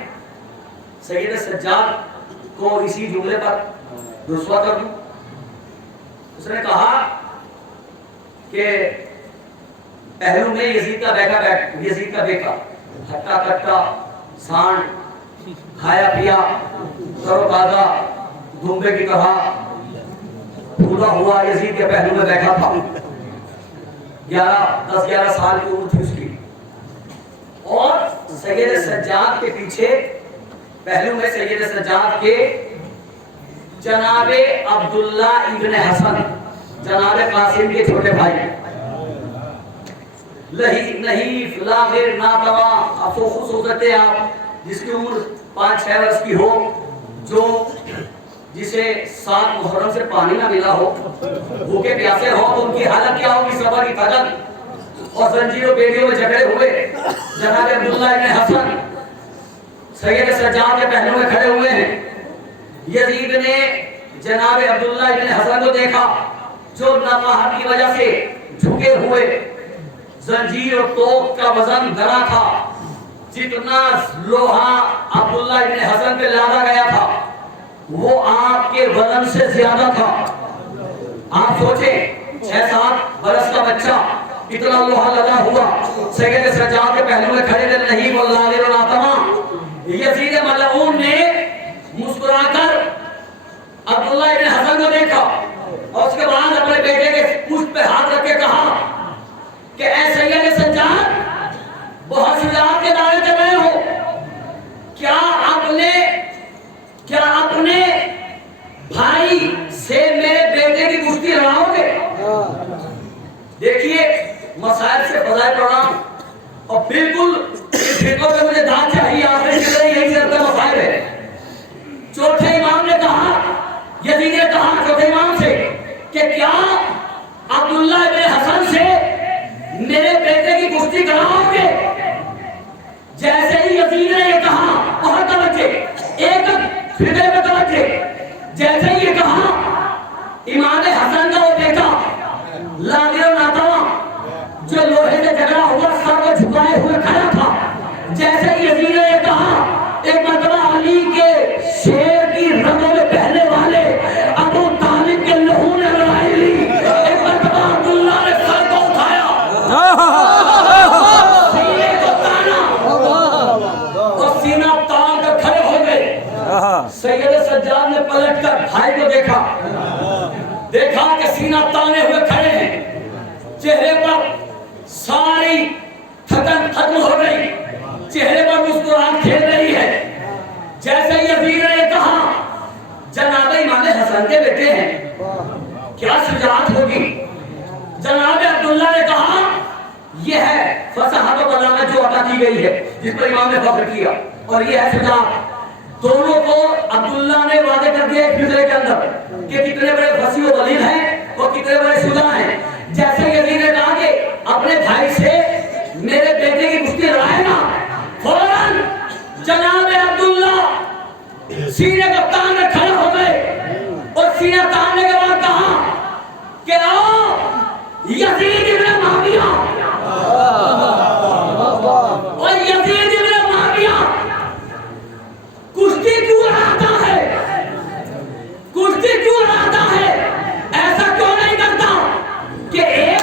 سید سجاد کو اسی جملے پر رسوا کر دوں۔ اس نے کہا کہ پہلو میں یزید کا بیٹا ہٹا کٹا سانڈ کھایا پیا ترو تازہ دمبے کی طرح پھولا ہوا یزید کے پہلو میں بیٹھا تھا، 10-11 سال کی عمر تھی اس کی، اور سید سجاد کے پیچھے پہلو میں سید سجاد کے جناب عبداللہ ابن حسن، جناب قاسم کے چھوٹے بھائی، نحیف لاغر ناتواں افسوس ہوتے آپ جس کی عمر 5-6 برس کی ہو، جسے 7 محرم سے پانی نہ ملا ہو، بھوکے پیاسے ہو، تو ان کی حالت کیا ہوگی؟ صبر کی طاقت اور زنجیروں بیڑیوں میں جکڑے ہوئے جناب عبداللہ ابن حسن سید سجاد کے پہلو میں کھڑے ہوئے ہیں۔ یزید نے جناب عبداللہ ابن حسن کو دیکھا جو ناقہت کی وجہ سے جھکے ہوئے، زنجیر اور توپ کا وزن دھرا تھا، جتنا لوہا عبداللہ ابن حسن پہ لادا گیا تھا وہ آپ کے وزن سے زیادہ تھا۔ آپ سوچیں 6-7 برس کا بچہ اتنا لوہا لگا ہوا سید سجاد کے پہلو میں کھڑے تھے، نہیں وہ لاغر و ناتواں۔ یزید ملعون نے مسکرا کر عبداللہ ابن حسن کو دیکھا اور اس کے بعد اپنے بیٹے کے پشت پہ ہاتھ رکھ کے کہا کہ اے سید سجاد، بہت شجاعت کے دعوے کر رہے ہو، کیا اپنے بھائی سے میرے بیٹے کی کشتی لڑاؤ گے؟ دیکھیے مسائل سے فضائل پڑھ رہا ہوں اور بالکل اس فکر میں مجھے داد چاہیے، آپ نے چلے یہی سے مسائل ہے۔ چوتھے امام نے کہا، یزید نے کہا چوتھے امام سے کہ کیا عبداللہ ابن حسن سے میرے بیٹے کی کشتی کراؤ گے؟ جیسے ہی یزید نے یہ کہا، بہت توجہ، ایک فکر میں توجہ، جیسے ہی یہ کہا امام حسن کا وہ بیٹا لاغر و ناتواں جو لوہے سے جھگڑا ہوا سر کو جھکائے ہوئے کھڑا تھا، جیسے ہی یزید نے یہ کہا، ایک مرتبہ علی کے شیر کی رگوں میں بہنے والے ابو طالب کے لہو نے لڑائی لی، ایک مرتبہ عبداللہ نے سر کو اٹھایا، سینے کو تانا اور سینہ تان کر کھڑے ہو گئے۔ سید سجاد نے پلٹ کر بھائی کو دیکھا کہ سینہ تانے ہوئے کھڑے ہیں، چہرے پر ساری تھکن ختم ہو گئی، چہرے پر مسکراہٹ کھیل رہی ہے۔ جیسے یزید نے کہا جناب امام حسن کے بیٹے ہیں، کیا شجاعت ہوگی؟ جناب عبداللہ نے کہا یہ ہے فصاحت و بلاغت جو عطا کی گئی ہے جس پر امام نے فخر کیا، اور یہ ہے شجاعت۔ دونوں کو عبداللہ نے وعدے کر دیا ایک دوسرے کے اندر کہ کتنے بڑے فصیح و بلیغ ہیں اور کتنے بڑے شجاع ہیں۔ جیسے یزید نے کہا کہ اپنے بھائی سے میرے بیٹے کی کشتی لڑائے گا، فوراً جناب عبداللہ سینے کو تان میں کھڑے ہو گئے اور سینہ تاننے کے بعد کہا کہ آؤ یزید ابن معاویہ، اور یزید ابن معاویہ کشتی کیوں لڑاتا ہے؟ کشتی کیوں لڑاتا ہے؟ ایسا کیوں نہیں کرتا کہ ایک